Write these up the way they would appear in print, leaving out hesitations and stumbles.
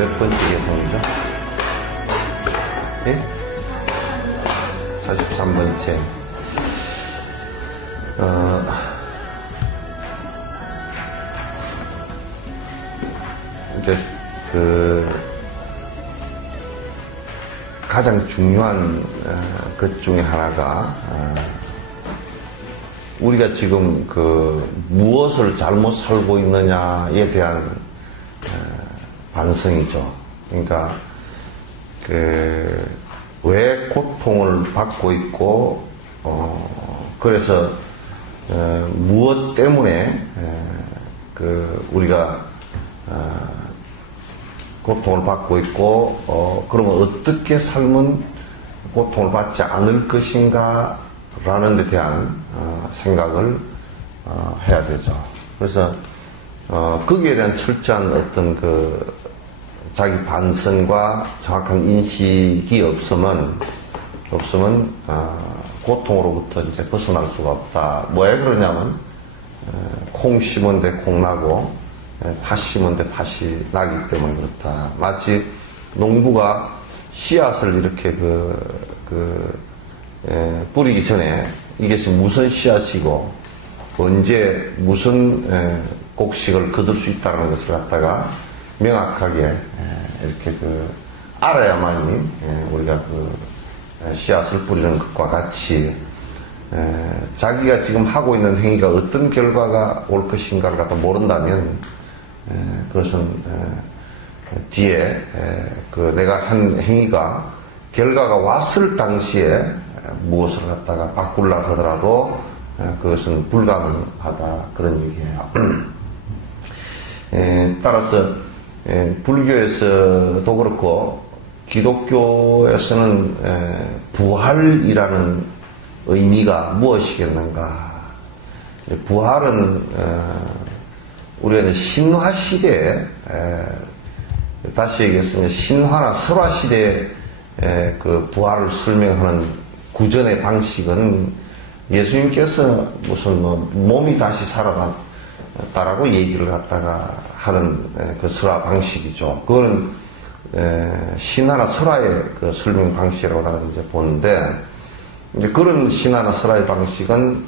몇 번째 개성이죠? 예? 43번째. 이제 가장 중요한 것 중에 하나가 우리가 지금 무엇을 잘못 살고 있느냐에 대한 반성이죠. 그러니까 왜 고통을 받고 있고 그래서 무엇 때문에 우리가 고통을 받고 있고 그러면 어떻게 살면 고통을 받지 않을 것인가 라는 데 대한 생각을 해야 되죠. 그래서 거기에 대한 철저한 어떤 자기 반성과 정확한 인식이 없으면 고통으로부터 이제 벗어날 수가 없다. 왜 그러냐면 콩 심은 데 콩 나고 팥 심은 데 팥이 나기 때문에 그렇다. 마치 농부가 씨앗을 이렇게 뿌리기 전에 이것이 무슨 씨앗이고 언제 무슨 곡식을 거둘 수 있다는 것을 갖다가 명확하게 이렇게 알아야만이 우리가 씨앗을 뿌리는 것과 같이 자기가 지금 하고 있는 행위가 어떤 결과가 올 것인가를 갖다 모른다면 그것은 뒤에 내가 한 행위가 결과가 왔을 당시에 무엇을 갖다가 바꾸려 하더라도 그것은 불가능하다 그런 얘기예요. 따라서 불교에서도 그렇고 기독교에서는 부활이라는 의미가 무엇이겠는가? 부활은 우리가 이제 신화 시대에 다시 얘기해서 신화나 설화 시대에 부활을 설명하는 구전의 방식은 예수님께서 무슨 몸이 다시 살아났다라고 얘기를 갖다가 하는 설화 방식이죠. 그거는 신화나 설화의 설명 방식이라고 나는 이제 보는데 이제 그런 신화나 설화의 방식은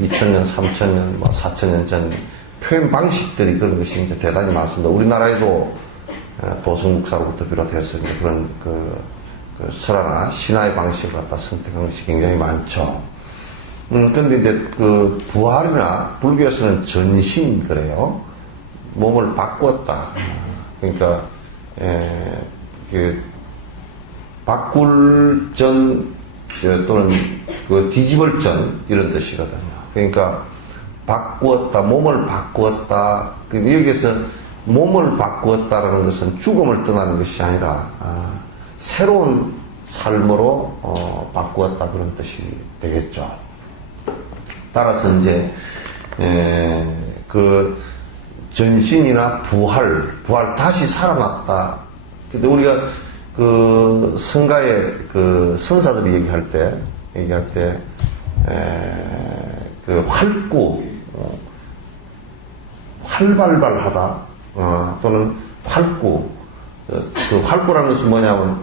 2000년, 3000년, 4000년 전 표현 방식들이 그런 것이 이제 대단히 많습니다. 우리나라에도 도승국사로부터 비롯해서 이제 그런 설화나 신화의 방식을 갖다 선택하는 것이 굉장히 많죠. 근데 이제 부활이나 불교에서는 전신 그래요. 몸을 바꾸었다. 그러니까 바꿀 전 또는 뒤집을 전 이런 뜻이거든요. 그러니까 바꾸었다, 몸을 바꾸었다. 여기에서 몸을 바꾸었다라는 것은 죽음을 떠나는 것이 아니라 새로운 삶으로 바꾸었다 그런 뜻이 되겠죠. 따라서 이제 전신이나 부활 다시 살아났다. 근데 우리가 성가의 선사들이 얘기할 때 활구, 활발발하다, 또는 활구. 활구라는 것은 뭐냐면,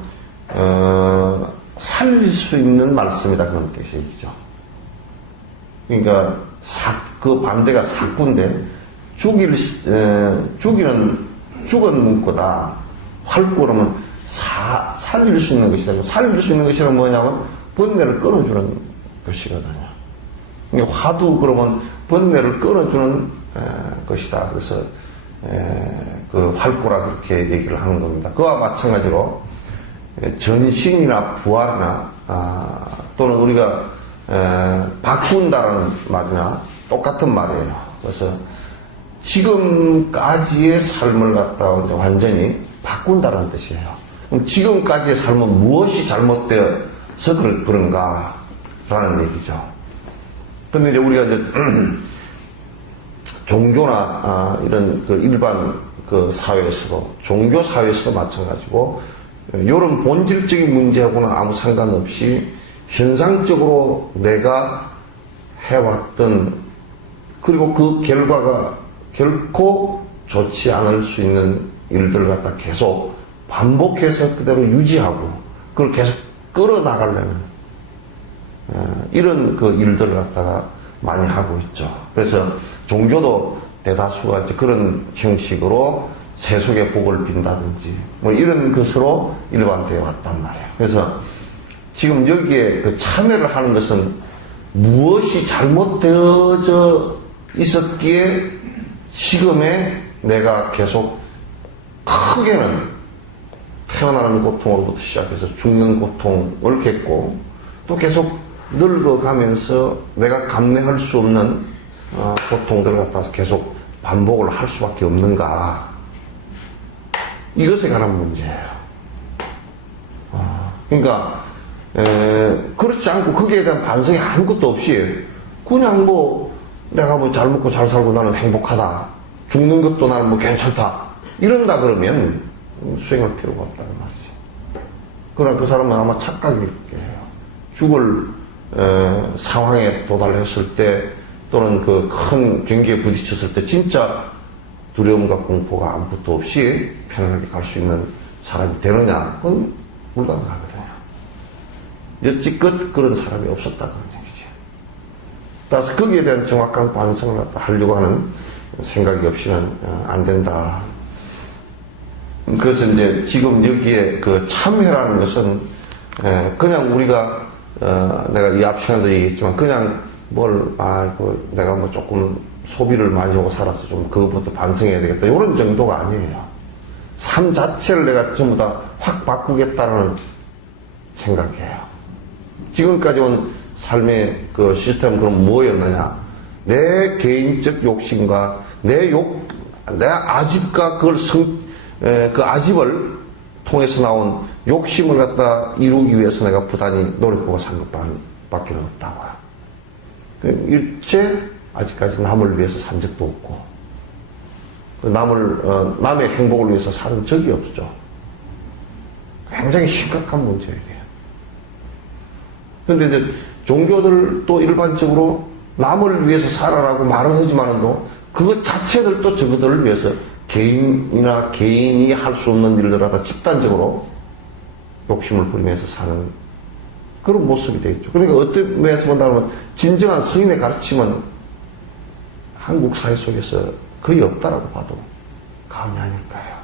살릴 수 있는 말씀이다. 그런 뜻이죠. 그러니까, 반대가 사구인데, 죽은 문구다. 활구라면 살릴 수 있는 것이다. 살릴 수 있는 것이란 뭐냐면, 번뇌를 끊어주는 것이거든요. 화두 그러면 번뇌를 끊어주는 것이다. 그래서 활구라 그렇게 얘기를 하는 겁니다. 그와 마찬가지로 전신이나 부활이나 또는 우리가 바꾼다라는 말이나 똑같은 말이에요. 그래서 지금까지의 삶을 갖다가 완전히 바꾼다는 뜻이에요. 그럼 지금까지의 삶은 무엇이 잘못되어서 그런가라는 얘기죠. 근데 이제 우리가 이제 종교나 이런 일반 사회에서도 종교 사회에서도 마찬가지고 이런 본질적인 문제하고는 아무 상관없이 현상적으로 내가 해왔던 그리고 그 결과가 결코 좋지 않을 수 있는 일들을 갖다 계속 반복해서 그대로 유지하고 그걸 계속 끌어나가려면 이런 그 일들을 갖다가 많이 하고 있죠. 그래서 종교도 대다수가 이제 그런 형식으로 세속의 복을 빈다든지 뭐 이런 것으로 일반되어 왔단 말이에요. 그래서 지금 여기에 그 참여를 하는 것은 무엇이 잘못되어져 있었기에 지금의 내가 계속 크게는 태어나는 고통으로부터 시작해서 죽는 고통을 겪고 또 계속 늙어가면서 내가 감내할 수 없는 고통들을 갖다서 계속 반복을 할 수밖에 없는가, 이것에 관한 문제예요. 그러니까 그렇지 않고 거기에 대한 반성이 아무것도 없이 그냥 뭐 내가 뭐 잘 먹고 잘 살고 나는 행복하다, 죽는 것도 나는 뭐 괜찮다 이런다 그러면 수행할 필요가 없다는 말이지. 그러나 그 사람은 아마 착각일 거예요. 죽을 상황에 도달했을 때 또는 그 큰 경기에 부딪혔을 때 진짜 두려움과 공포가 아무것도 없이 편안하게 갈 수 있는 사람이 되느냐? 그건 불가능하거든요. 여지껏 그런 사람이 없었다 그런 얘기지. 따라서 거기에 대한 정확한 반성을 하려고 하는 생각이 없이는 안 된다. 그래서 이제 지금 여기에 그 참회라는 것은 그냥 우리가 내가 이 앞 시간에도 얘기했지만 그냥 내가 뭐 조금 소비를 많이 하고 살아서 좀 그것부터 반성해야 되겠다 이런 정도가 아니에요. 삶 자체를 내가 전부 다 확 바꾸겠다는 생각이에요. 지금까지 온 삶의 그 시스템은 그럼 뭐였느냐? 내 개인적 욕심과 내 아집과 그 아집을 통해서 나온 욕심을 갖다 이루기 위해서 내가 부단히 노력하고 산 것밖에 없다고요. 일체 아직까지 남을 위해서 산 적도 없고 남의 행복을 위해서 사는 적이 없죠. 굉장히 심각한 문제예요. 그런데 이제 종교들도 일반적으로 남을 위해서 살아라고 말은 하지만도 그것 자체들도 저것들을 위해서 개인이 할 수 없는 일들 하다 집단적으로 욕심을 부리면서 사는 그런 모습이 되겠죠. 그러니까 어떤 면에서 본다면 진정한 성인의 가르침은 한국 사회 속에서 거의 없다라고 봐도 과언이 아닐까요?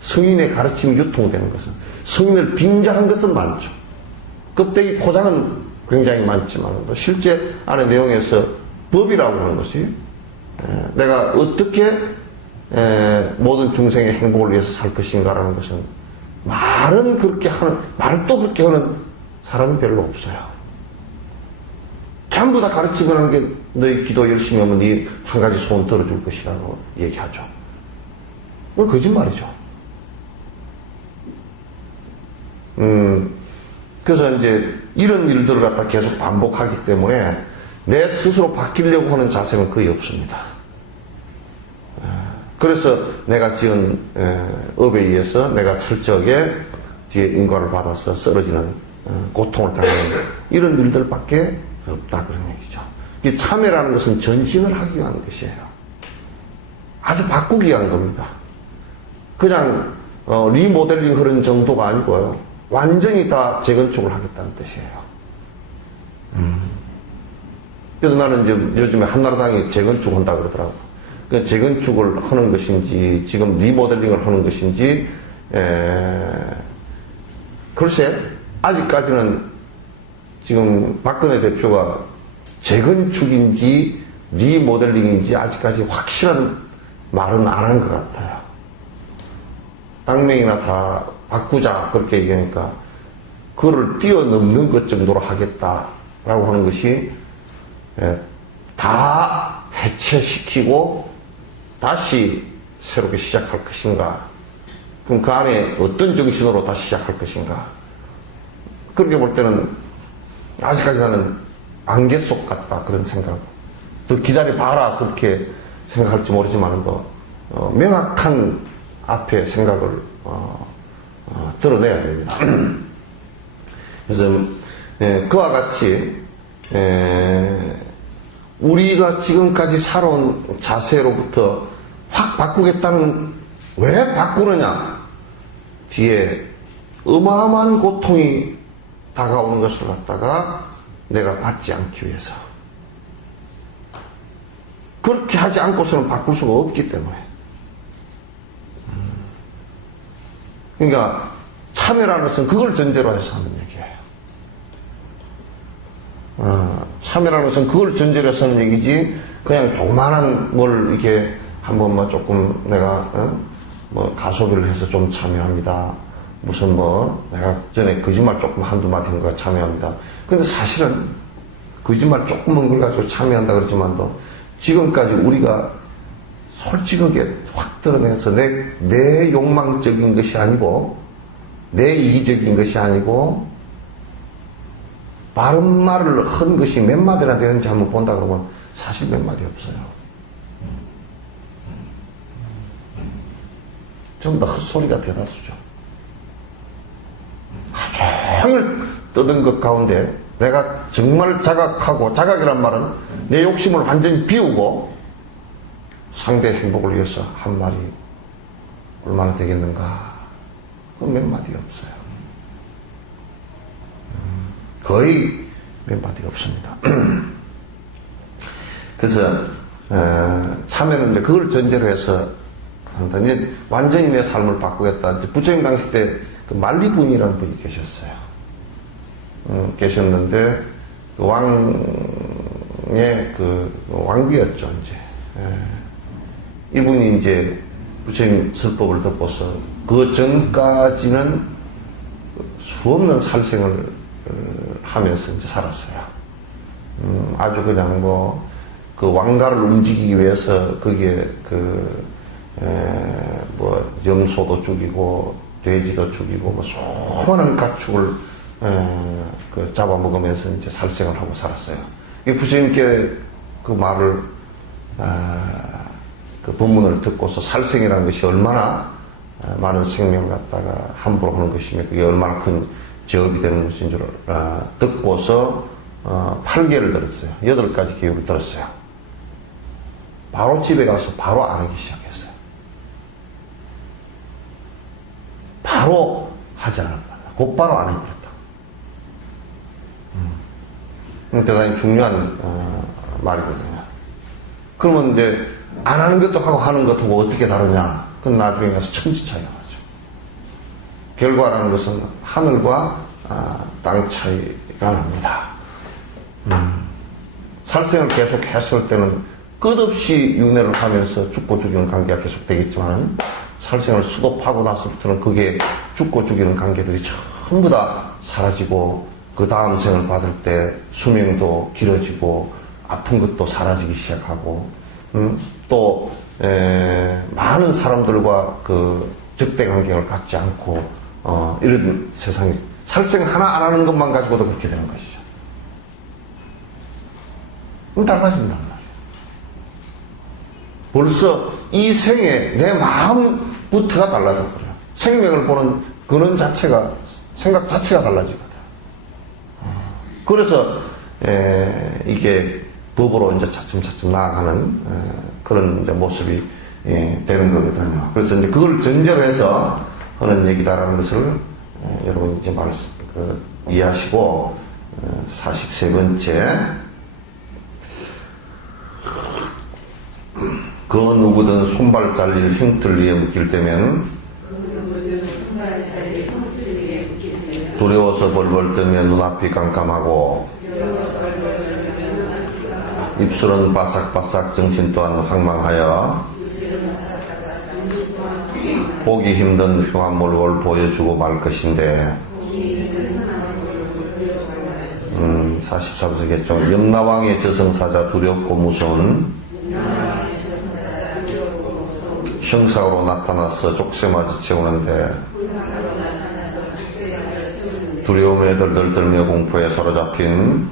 성인의 가르침이 유통되는 것은, 성인을 빙자한 것은 많죠. 껍데기 포장은 굉장히 많지만 실제 안의 내용에서 법이라고 하는 것이 내가 어떻게 모든 중생의 행복을 위해서 살 것인가라는 것은 말은 그렇게 하는, 말도 그렇게 하는 사람이 별로 없어요. 전부 다 가르치고 하는 게 너희 기도 열심히 하면 네 한 가지 소원 들어줄 것이라고 얘기하죠. 그건 거짓말이죠. 그래서 이제 이런 일들을 갖다 계속 반복하기 때문에 내 스스로 바뀌려고 하는 자세는 거의 없습니다. 그래서 내가 지은 업에 의해서 내가 철저하게 뒤에 인과를 받아서 쓰러지는 고통을 당하는 이런 일들밖에 없다 그런 얘기죠. 이 참회라는 것은 전신을 하기 위한 것이에요. 아주 바꾸기 위한 겁니다. 그냥 리모델링 그런 정도가 아니고요. 완전히 다 재건축을 하겠다는 뜻이에요. 그래서 나는 이제 요즘에 한나라당이 재건축한다 그러더라고. 그 재건축을 하는 것인지 지금 리모델링을 하는 것인지 글쎄 아직까지는 지금 박근혜 대표가 재건축인지 리모델링인지 아직까지 확실한 말은 안 한 것 같아요. 당명이나 다 바꾸자 그렇게 얘기하니까 그거를 뛰어넘는 것 정도로 하겠다라고 하는 것이 다 해체시키고 다시 새롭게 시작할 것인가, 그럼 그 안에 어떤 정신으로 다시 시작할 것인가, 그렇게 볼 때는 아직까지 나는 안개 속 같다 그런 생각. 더 기다려봐라 그렇게 생각할지 모르지만도 명확한 앞에 생각을 드러내야 됩니다. 그래서 그와 같이 우리가 지금까지 살아온 자세로부터 확 바꾸겠다는 왜 바꾸느냐? 뒤에 어마어마한 고통이 다가오는 것을 갖다가 내가 받지 않기 위해서. 그렇게 하지 않고서는 바꿀 수가 없기 때문에. 그러니까 참여라는 것은 그걸 전제로 해서 하는 얘기예요. 참여라는 것은 그걸 전제로 해서 하는 얘기지, 그냥 조그마한 뭘 이렇게 한번 뭐 조금 내가 뭐 가소비를 해서 좀 참여합니다. 무슨 뭐 내가 전에 거짓말 조금 한두 마디 한 거 참여합니다. 근데 사실은 거짓말 조금만 걸 가지고 참여한다 그러지만도 지금까지 우리가 솔직하게 확 드러내서 내 욕망적인 것이 아니고 내 이기적인 것이 아니고 바른 말을 한 것이 몇 마디나 되는지 한번 본다 그러면 사실 몇 마디 없어요. 전부 다 헛소리가 대다수죠. 하루 종일 떠든 것 가운데 내가 정말 자각하고, 자각이란 말은 내 욕심을 완전히 비우고 상대의 행복을 위해서 한 말이 얼마나 되겠는가? 그건 몇 마디가 없어요. 거의 몇 마디가 없습니다. 그래서 참여는 이제 그걸 전제로 해서 한다. 이제 완전히 내 삶을 바꾸겠다. 부처님 당시 때 그 만리분이라는 분이 계셨어요. 계셨는데 그 왕의 그 왕비였죠. 이제 이분이 이제 부처님 설법을 듣고서 그 전까지는 수없는 살생을 하면서 이제 살았어요. 아주 그냥 뭐 그 왕가를 움직이기 위해서 거기에 뭐 염소도 죽이고 돼지도 죽이고 뭐 수많은 가축을 그 잡아먹으면서 이제 살생을 하고 살았어요. 이 부처님께 그 말을 그 법문을 듣고서 살생이라는 것이 얼마나 많은 생명을 갖다가 함부로 하는 것이며 그게 얼마나 큰 제업이 되는 것인 줄 듣고서 8개를 들었어요. 8가지 교육을 들었어요. 바로 집에 가서 바로 안 하기 시작했어요. 바로 하지 않았다. 곧바로 안 해버렸다. 대단히 중요한 말이거든요. 그러면 이제 안 하는 것도 하고 하는 것하고 어떻게 다르냐? 그건 나중에 가서 천지 차이가 나죠. 결과라는 것은 하늘과 땅 차이가 납니다. 살생을 계속 했을 때는 끝없이 윤회를 하면서 죽고 죽이는 관계가 계속 되겠지만 살생을 수도파고 나서부터는 그게 죽고 죽이는 관계들이 전부 다 사라지고 그 다음 생을 받을 때 수명도 길어지고 아픈 것도 사라지기 시작하고 또 많은 사람들과 그 적대 관계를 갖지 않고 이런 세상이 살생 하나 안 하는 것만 가지고도 그렇게 되는 것이죠. 그럼 달라진단 말이에요. 벌써 이 생에 내 마음부터가 달라졌거든요. 생명을 보는 근원 자체가, 생각 자체가 달라지거든. 그래서 이게 법으로 이제 차츰차츰 나아가는 그런 이제 모습이 되는 거거든요. 그래서 이제 그걸 전제로 해서 하는 얘기다라는 것을 여러분 이제 이해하시고 43번째 그 누구든 손발 잘릴 흉틀 위에 묶일 때면 두려워서 벌벌 떨면 눈앞이 깜깜하고 입술은 바삭바삭 정신 또한 황망하여 보기 힘든 흉한 몰골 보여주고 말 것인데 44번째 염라왕의 저승사자 두렵고 무서운 형상으로 나타나서 족쇄마저 채우는데 두려움에 덜덜 떨며 공포에 사로잡힌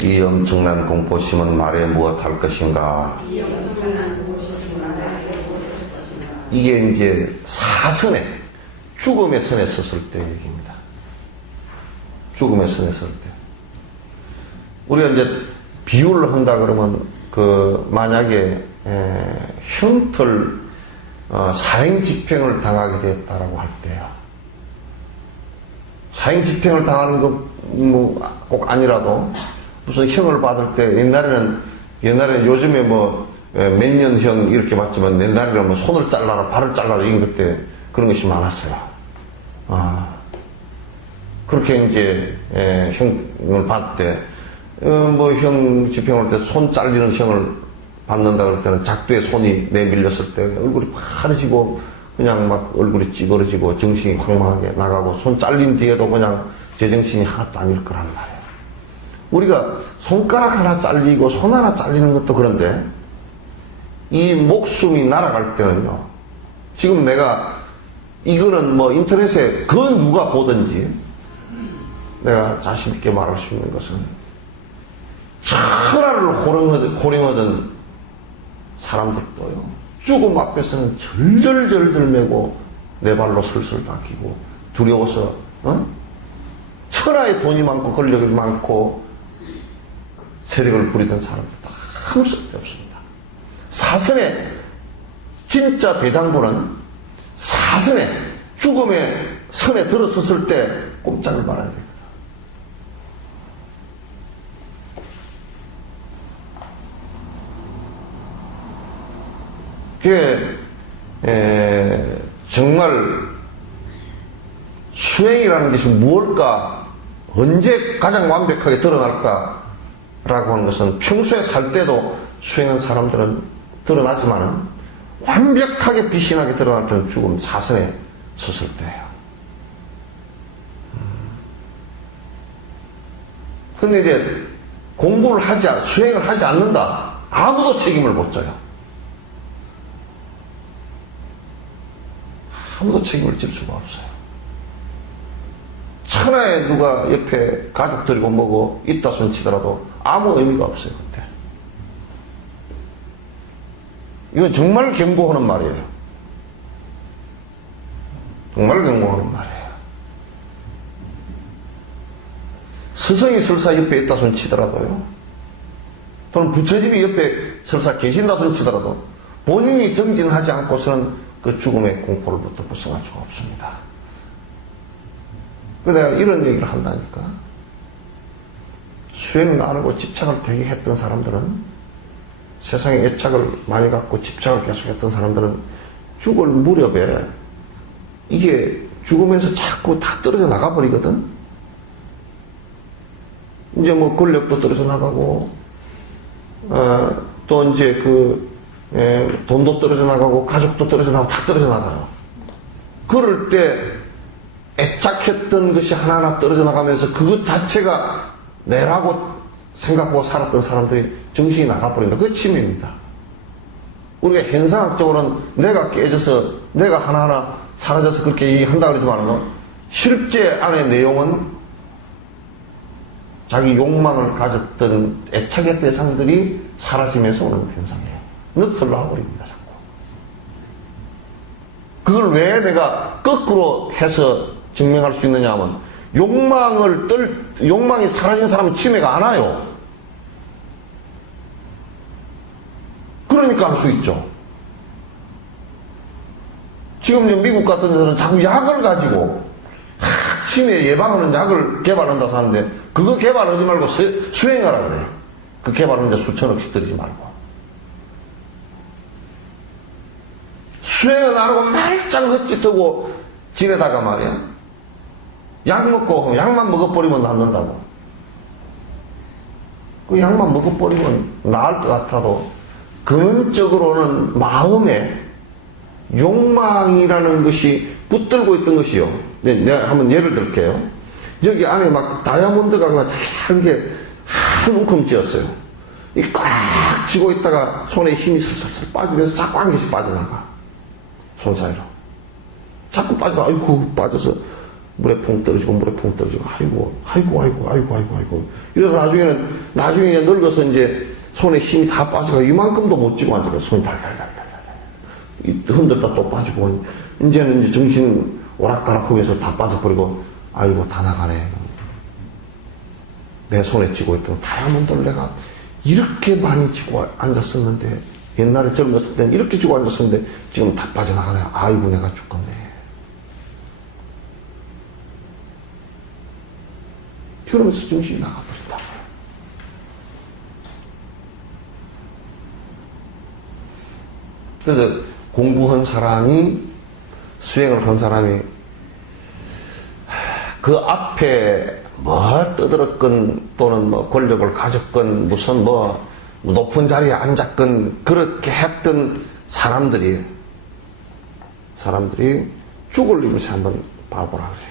이 엄청난 공포심은 말에 무엇할 것인가. 이게 이제 사선에 죽음의 선에 섰을 때 얘기입니다. 죽음의 선에 섰을 때 우리가 이제 비유를 한다 그러면 그 만약에 형틀 사형 집행을 당하게 되었다라고 할 때요. 사형 집행을 당하는 거 뭐 꼭 아니라도 무슨 형을 받을 때 옛날에는 요즘에 뭐 몇 년형 이렇게 받지만 옛날에는 뭐 손을 잘라라 발을 잘라라 이런 것 때 그런 것이 많았어요. 그렇게 이제 형을 받을 때 뭐 형 집행할 때 손 잘리는 형을 받는다 그럴 때는 작두에 손이 내밀렸을 때 얼굴이 파래지고 그냥 막 얼굴이 찌그러지고 정신이 황망하게 나가고 손 잘린 뒤에도 그냥 제정신이 하나도 아닐 거란 말이에요. 우리가 손가락 하나 잘리고 손 하나 잘리는 것도 그런데 이 목숨이 날아갈 때는요. 지금 내가 이거는 뭐 인터넷에 그 누가 보든지 내가 자신 있게 말할 수 있는 것은 천하를 호령하던 사람들도요. 죽음 앞에서는 절절절절 매고 내 발로 슬슬 닦이고 두려워서 천하에 돈이 많고 권력이 많고 세력을 부리던 사람들도 아무 쓸데없습니다. 사선의 진짜 대장부는 사선의 죽음의 선에 들어섰을 때 꼼짝을 말아야 됩니다. 그게 정말 수행이라는 것이 무엇일까, 언제 가장 완벽하게 드러날까라고 하는 것은 평소에 살 때도 수행한 사람들은 드러나지만은 완벽하게 비신하게 드러날 때는 죽음 사선에 섰을 때예요. 근데 이제 공부를 수행을 하지 않는다. 아무도 책임을 못 져요. 아무도 책임을 질 수가 없어요. 천하에 누가 옆에 가족들이고 뭐고 있다 손 치더라도 아무 의미가 없어요. 그때. 이건 정말 경고하는 말이에요. 정말 경고하는 말이에요. 스승이 설사 옆에 있다 손 치더라도요. 또는 부처님이 옆에 설사 계신다 손 치더라도 본인이 정진하지 않고서는 그 죽음의 공포로부터 벗어날 수가 없습니다. 내가 이런 얘기를 한다니까. 수행을 안 하고 집착을 되게 했던 사람들은, 세상에 애착을 많이 갖고 집착을 계속했던 사람들은 죽을 무렵에 이게 죽으면서 자꾸 다 떨어져 나가버리거든. 이제 뭐 권력도 떨어져 나가고, 또 이제 돈도 떨어져 나가고 가족도 떨어져 나가고 다 떨어져 나가요. 그럴 때 애착했던 것이 하나하나 떨어져 나가면서 그것 자체가 내라고 생각하고 살았던 사람들이 정신이 나가버린다. 그게 치매입니다. 우리가 현상학적으로는 내가 깨져서 내가 하나하나 사라져서 그렇게 얘기한다 그러지만 실제 안의 내용은 자기 욕망을 가졌던 애착의 대상들이 사라지면서 오는 현상이에요. 늑설 나와버립니다, 자꾸. 그걸 왜 내가 거꾸로 해서 증명할 수 있느냐 하면, 욕망이 사라진 사람은 치매가 안 와요. 그러니까 할 수 있죠. 지금 미국 같은 데서는 자꾸 약을 가지고, 치매 예방하는 약을 개발한다고 하는데, 그거 개발하지 말고 수행하라 그래요. 그 개발은 이제 수천억씩 들이지 말고. 수행은 안 하고 말짱 헛짓하고 지내다가 말이야. 약만 먹어버리면 낫는다고. 그 약만 먹어버리면 나을 것 같아도 근원적으로는 마음에 욕망이라는 것이 붙들고 있던 것이요. 내가 한번 예를 들게요. 여기 안에 막 다이아몬드가 그냥 잘게 한 움큼 쥐었어요. 이 꽉 쥐고 있다가 손에 힘이 슬슬 빠지면서 자꾸 한 개씩 빠져나가. 손 사이로. 자꾸 아이고, 빠져서 물에 퐁 떨어지고, 아이고. 이러다 나중에 이제 늙어서 이제 손에 힘이 다 빠져가 이만큼도 못 쥐고 앉아요. 손이 달달달달. 흔들다 또 빠지고, 이제는 이제 정신 오락가락하면서 다 빠져버리고, 아이고, 다 나가네. 내 손에 쥐고 있던 다이아몬드를 내가 이렇게 많이 쥐고 앉았었는데, 옛날에 젊었을 때는 이렇게 주고 앉았었는데 지금 다 빠져나가네. 아이고 내가 죽겠네. 그러면서 정신이 나가버린다. 그래서 공부한 사람이, 수행을 한 사람이 그 앞에 뭐 떠들었건 또는 뭐 권력을 가졌건 무슨 뭐 높은 자리에 앉았건 그렇게 했던 사람들이 죽을 일을 한번 봐보라 그래.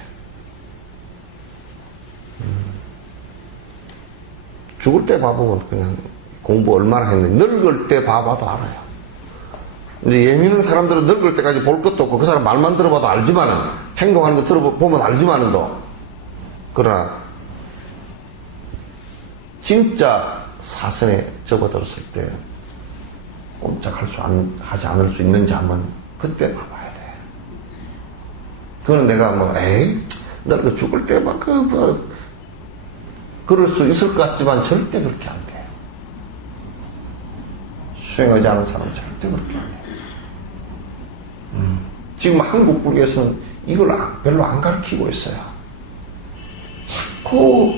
죽을 때 봐보면 그냥 공부 얼마나 했는지, 늙을 때 봐봐도 알아요. 이제 예민한 사람들은 늙을 때까지 볼 것도 없고 그 사람 말만 들어봐도 알지만은, 행동하는 거 들어보면 알지만은도, 그러나 진짜 사선에 접어들었을 때 꼼짝하지 않을 수 있는지 한번 그때 봐봐야 돼. 그거는 내가 늙어 죽을 때 막 그럴 수 있을 것 같지만 절대 그렇게 안 돼. 수행하지 않은 사람은 절대 그렇게 안 돼. 지금 한국 국에서는 이걸 별로 안 가르치고 있어요. 자꾸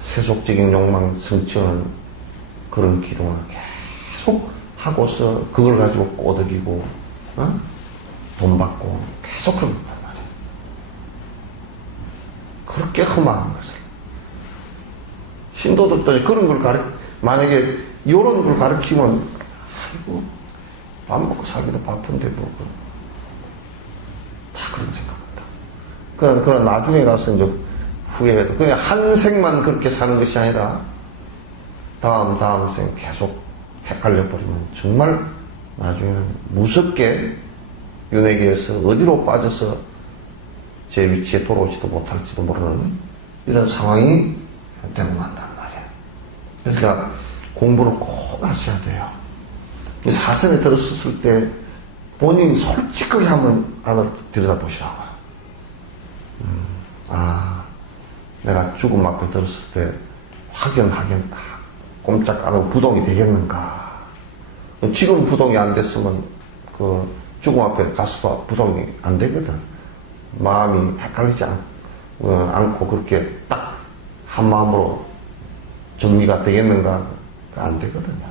세속적인 욕망 성취하는 그런 기동을 계속 하고서 그걸 가지고 꼬드기고 돈 받고 계속 그런 거란 말이에요. 그렇게 험한 것을. 신도들도 그런 걸 만약에 이런 걸 가르치면, 아이고, 밥 먹고 살기도 바쁜데 뭐, 다 그런 생각한다. 그런 나중에 가서 이제 후회해도, 그냥 한 생만 그렇게 사는 것이 아니라, 다음 생 계속 헷갈려버리면 정말 나중에는 무섭게 윤회계에서 어디로 빠져서 제 위치에 돌아오지도 못할지도 모르는 이런 상황이 되고 만단 말이야. 그래서 공부를 꼭 하셔야 돼요. 사선에 들었을 때 본인이 솔직하게 한번 안을 들여다보시라고. 내가 죽음 앞에 들었을 때 확연 꼼짝 안 하고 부동이 되겠는가. 지금 부동이 안 됐으면 그 죽음 앞에 가서도 부동이 안 되거든. 마음이 헷갈리지 않고 그렇게 딱 한 마음으로 정리가 되겠는가? 안 되거든요.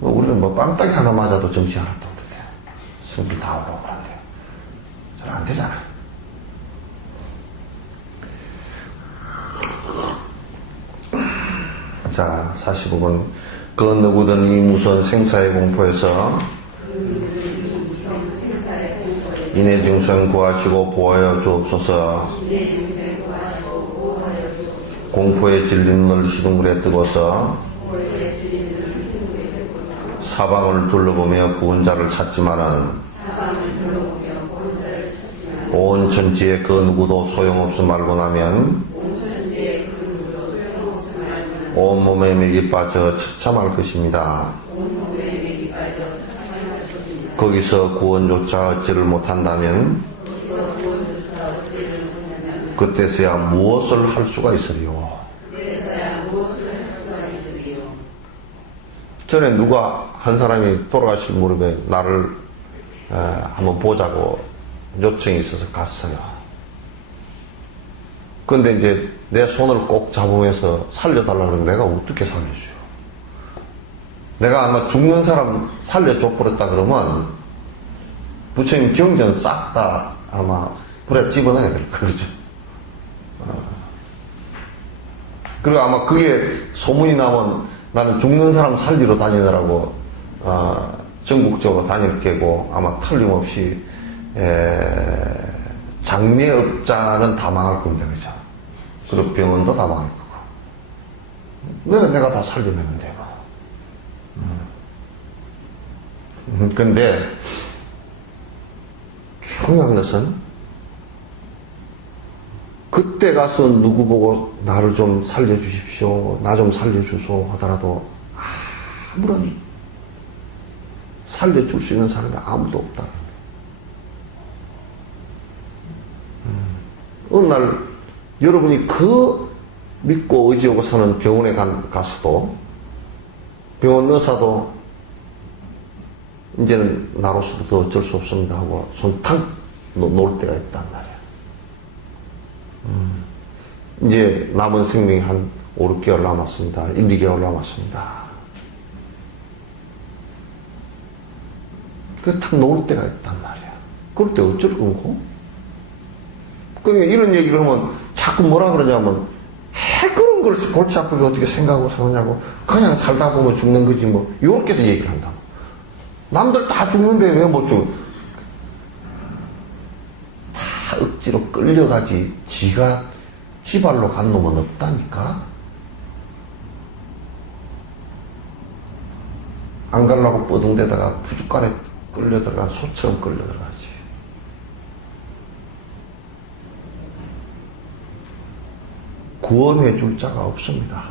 우리는 뭐 뺨따기 하나 맞아도 정신 하나도 없는데 성질 다 오고 그런데요. 잘 안 되잖아요. 자, 45번. 그 누구든 이 무서운 생사의 공포에서 인의 증선 구하시고 보호하여 주옵소서. 공포의 진림을 시둥그레 뜨고서 사방을 둘러보며 구원자를 찾지만은 온 천지에 그 누구도 소용없음 말고 나면 온몸에 맥이 빠져 처참할 것입니다. 거기서 구원조차 얻지를 못한다면 그때서야 무엇을 할 수가 있으리요. 전에 누가 한 사람이 돌아가실 무렵에 나를 한번 보자고 요청이 있어서 갔어요. 근데 이제 내 손을 꼭 잡으면서 살려달라고 그러면 내가 어떻게 살려줘요? 내가 아마 죽는 사람 살려줘 버렸다 그러면 부처님 경전 싹 다 아마 불에 집어넣어야 될 거죠. 그리고 아마 그게 소문이 나면 나는 죽는 사람 살리러 다니느라고 전국적으로 다닐 게고 아마 틀림없이 장례업자는 다 망할 겁니다. 그죠? 그리고 병원도 다 망할 거고. 내가 다 살려내는데 뭐. 근데 중요한 것은 그때 가서 누구 보고 나를 좀 살려주십시오, 나 좀 살려주소 하더라도 아무런 살려줄 수 있는 사람이 아무도 없다. 어느 날 여러분이 그 믿고 의지하고 사는 병원에 가서도 병원 의사도 이제는 나로서도 더 어쩔 수 없습니다 하고 손 탁 놓을 때가 있단 말이야. 이제 남은 생명이 한 5, 6개월 남았습니다. 1, 2개월 남았습니다. 그 탁 놓을 때가 있단 말이야. 그럴 때 어쩔 건고? 그러니까 이런 얘기를 하면 자꾸 뭐라 그러냐면 그런 걸 골치 아프게 어떻게 생각하고 사느냐고 그냥 살다 보면 죽는 거지 뭐 요렇게 해서 얘기를 한다고. 남들 다 죽는데 왜 못 죽어? 다 억지로 끌려가지 지가 지발로 간 놈은 없다니까. 안 가려고 뻗은데다가 부죽간에 끌려 들어간 소처럼 끌려 들어가지. 구원해 줄 자가 없습니다.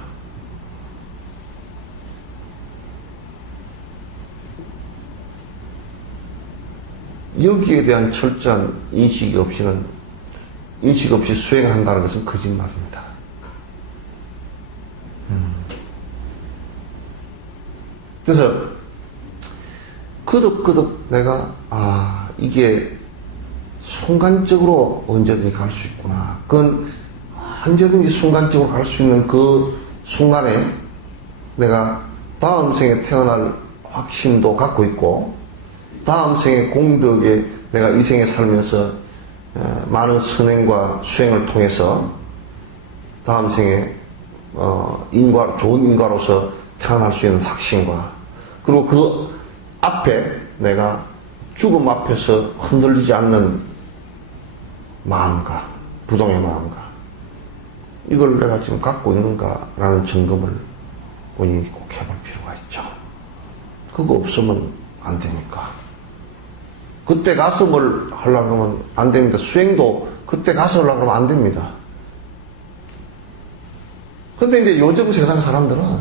여기에 대한 철저한 인식 없이 수행한다는 것은 거짓말입니다. 그래서 거듭거듭 내가 이게 순간적으로 언제든지 갈 수 있구나. 그건 언제든지 순간적으로 갈 수 있는 그 순간에 내가 다음 생에 태어날 확신도 갖고 있고 다음 생의 공덕에 내가 이 생에 살면서 많은 선행과 수행을 통해서 다음 생에 좋은 인과로서 태어날 수 있는 확신과 그리고 그 앞에 내가 죽음 앞에서 흔들리지 않는 마음과 부동의 마음과 이걸 내가 지금 갖고 있는가라는 점검을 본인이 꼭 해볼 필요가 있죠. 그거 없으면 안 되니까. 그때 가서 뭘 하려고 하면 안 됩니다. 수행도 그때 가서 하려고 하면 안 됩니다. 근데 이제 요즘 세상 사람들은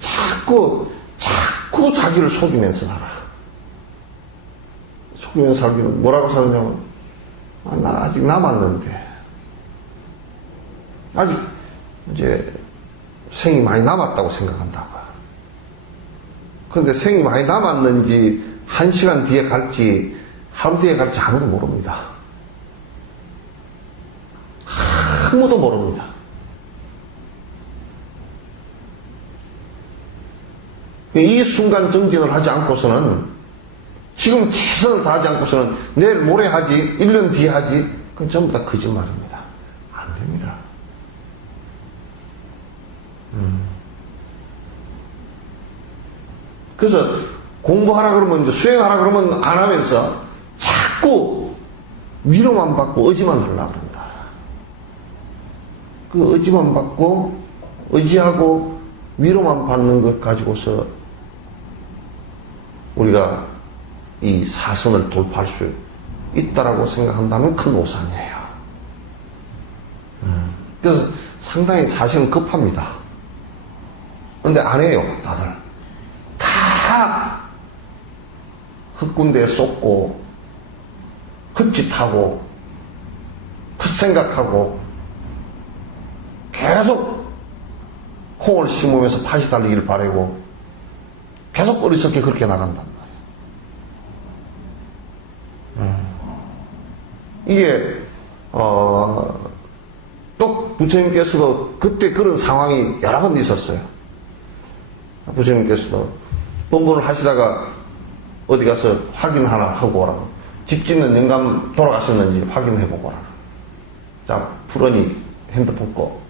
자꾸 자기를 속이면서 살아. 속이면서 살기는 뭐라고 사느냐면, 나 아직 남았는데. 아직 이제 생이 많이 남았다고 생각한다고. 근데 생이 많이 남았는지, 1시간 뒤에 갈지, 하루 뒤에 갈지 아무도 모릅니다. 아무도 모릅니다. 이 순간 정진을 하지 않고서는, 지금 최선을 다하지 않고서는 내일 모레 하지, 1년 뒤에 하지, 그건 전부 다 거짓말입니다. 안 됩니다. 그래서 공부하라 그러면, 이제 수행하라 그러면 안 하면서 자꾸 위로만 받고 의지만 하려고 그런다. 그 의지만 받고, 의지하고 위로만 받는 것 가지고서 우리가 이 사선을 돌파할 수 있다라고 생각한다면 큰 오산이에요. 그래서 상당히 사실은 급합니다. 근데 안 해요, 다들. 다 헛군대에 쏟고, 헛짓하고, 헛생각하고, 계속 콩을 심으면서 팥이 달리기를 바라고, 계속 어리석게 그렇게 나간단 말이에요. 이게, 또 부처님께서도 그때 그런 상황이 여러 번 있었어요. 부처님께서도 본분을 하시다가 어디 가서 확인 하나 하고 오라고. 집 짓는 영감 돌아가셨는지 확인해보고 오라고. 자, 푸른이 핸드폰 꺼.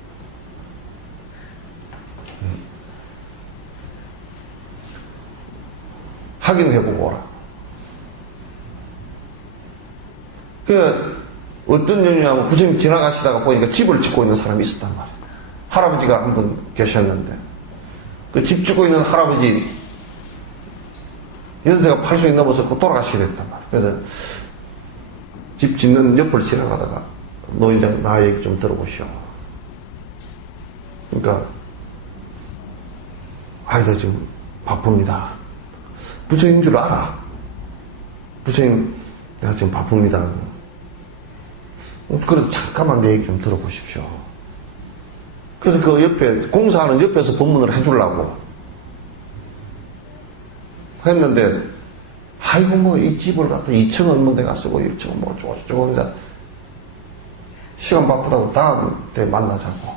확인해보고 오라. 어떤 연유냐면 부처님 지나가시다가 보니까 집을 짓고 있는 사람이 있었단 말이에요. 할아버지가 한 분 계셨는데 그 집 짓고 있는 할아버지 연세가 80이 넘어서 돌아가시게 됐단 말이에요. 그래서 집 짓는 옆을 지나가다가 노인장 나 얘기 좀 들어보시오. 그러니까 나 지금 바쁩니다. 부처님 줄 알아. 부처님 내가 지금 바쁩니다. 그래 잠깐만 내 얘기 좀 들어보십시오. 그래서 그 옆에 공사하는 옆에서 법문을 해주려고 했는데, 아이고, 뭐, 이 집을 갖다 2층은 뭐 내가 쓰고, 1층은 뭐, 저거, 이제, 시간 바쁘다고 다음 때 만나자고.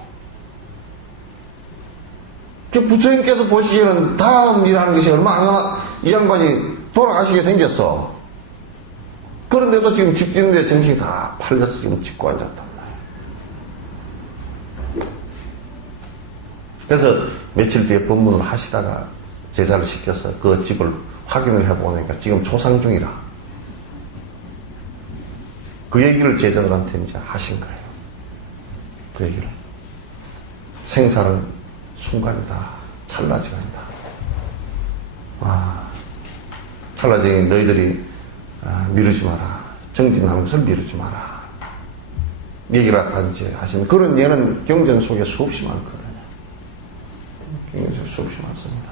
부처님께서 보시기에는 다음 일하는 것이 얼마나 이 양반이 돌아가시게 생겼어. 그런데도 지금 집 짓는데 정신이 다 팔려서 지금 짓고 앉았단 말이야. 그래서 며칠 뒤에 법문을 하시다가 제자를 시켜서 그 집을 확인을 해보니까 지금 조상 중이라. 그 얘기를 제자들한테 이제 하신 거예요. 그 얘기를. 생사는 순간이다. 찰나지간이다. 찰나지간이 너희들이 미루지 마라. 정진하는 것을 미루지 마라. 얘기를 아까 이제 하시는 그런 예는 경전 속에 수없이 많거든요. 경전 속에 수없이 많습니다.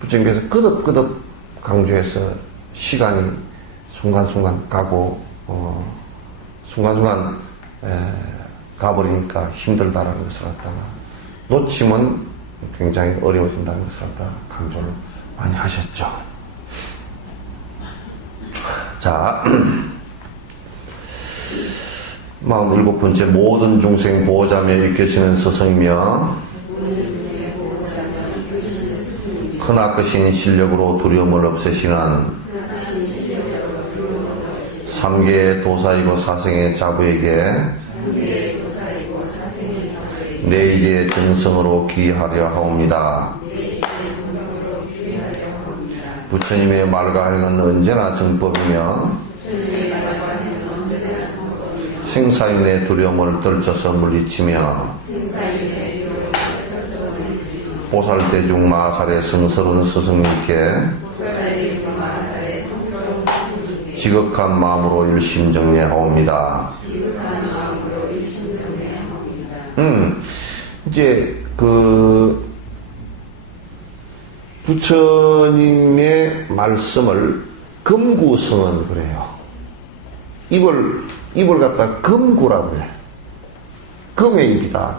부처님께서 끄덕끄덕 강조해서 시간이 순간순간 가고, 순간순간 가버리니까 힘들다라는 것을 갖다가 놓치면 굉장히 어려워진다는 것을 갖다가 강조를 많이 하셨죠. 자, 47번째 모든 중생 보호자며 이끄시는 스승이며 크나크신 실력으로 두려움을 없애시는 삼계의 도사이고 사생의 자부에게 내이제 정성으로 귀하려 하옵니다. 부처님의 말과 행은 언제나 정법이며 생사인의 두려움을 떨쳐서 물리치며 보살대중 마살의 성스러운 스승님께 지극한 마음으로 일심정례하옵니다. 이제 부처님의 말씀을 금구성은 그래요. 입을 갖다 금구라고 그래. 금의 입이다.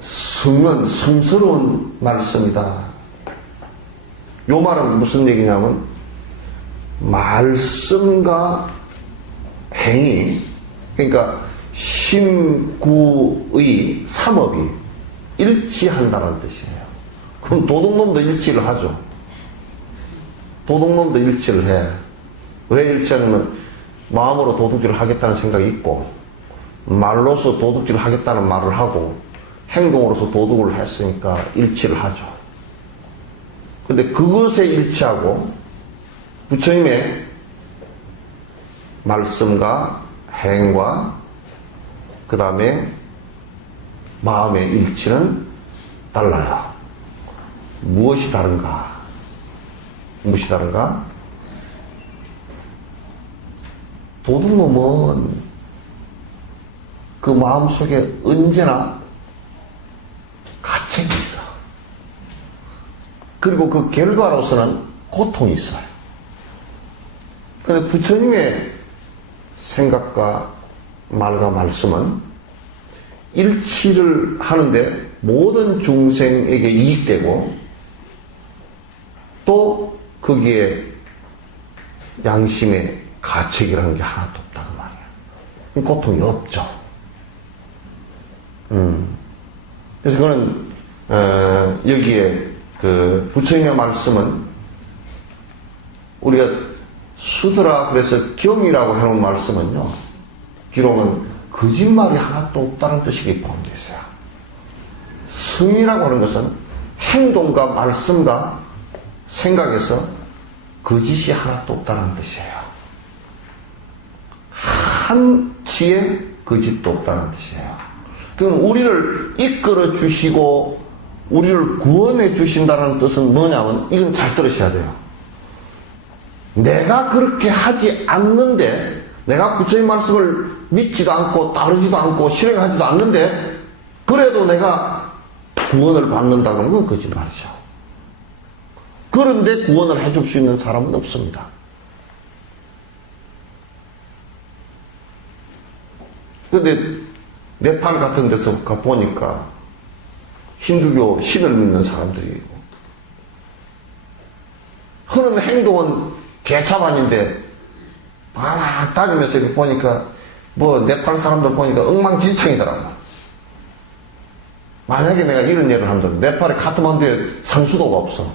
성은 성스러운 말씀이다. 요 말은 무슨 얘기냐면 말씀과 행위, 그러니까 심구의 삼업이 일치한다는 뜻이에요. 그럼 도둑놈도 일치를 하죠. 도둑놈도 일치를 해. 왜 일치하냐면 마음으로 도둑질을 하겠다는 생각이 있고 말로서 도둑질을 하겠다는 말을 하고 행동으로서 도둑을 했으니까 일치를 하죠. 근데 그것에 일치하고 부처님의 말씀과 행과 그 다음에 마음의 일치는 달라요. 무엇이 다른가? 무엇이 다른가? 도둑놈은 그 마음속에 언제나 가책이 있어. 그리고 그 결과로서는 고통이 있어요. 그런데 부처님의 생각과 말과 말씀은 일치를 하는데 모든 중생에게 이익되고 또 거기에 양심의 가책이라는 게 하나도 없다는 말이에요. 고통이 없죠. 그래서 그거는 여기에 그 부처님의 말씀은 우리가 수드라 그래서 경이라고 해놓은 말씀은요, 기록은 거짓말이 하나도 없다는 뜻이 포함되어 있어요. 승이라고 하는 것은 행동과 말씀과 생각에서 거짓이 하나도 없다는 뜻이에요. 한치의 거짓도 없다는 뜻이에요. 그럼 우리를 이끌어 주시고 우리를 구원해 주신다는 뜻은 뭐냐면 이건 잘 들으셔야 돼요. 내가 그렇게 하지 않는데, 내가 부처님 말씀을 믿지도 않고 따르지도 않고 실행하지도 않는데 그래도 내가 구원을 받는다는 건 거짓말이죠. 그런데 구원을 해줄 수 있는 사람은 없습니다. 그런데 네팔 같은 데서 가보니까 힌두교 신을 믿는 사람들이 그런 행동은 개차반인데 막 다니면서 이렇게 보니까 뭐 네팔 사람들 보니까 엉망진창이더라고. 만약에 내가 이런 일을 한다면 네팔의 카트만두에 상수도가 없어.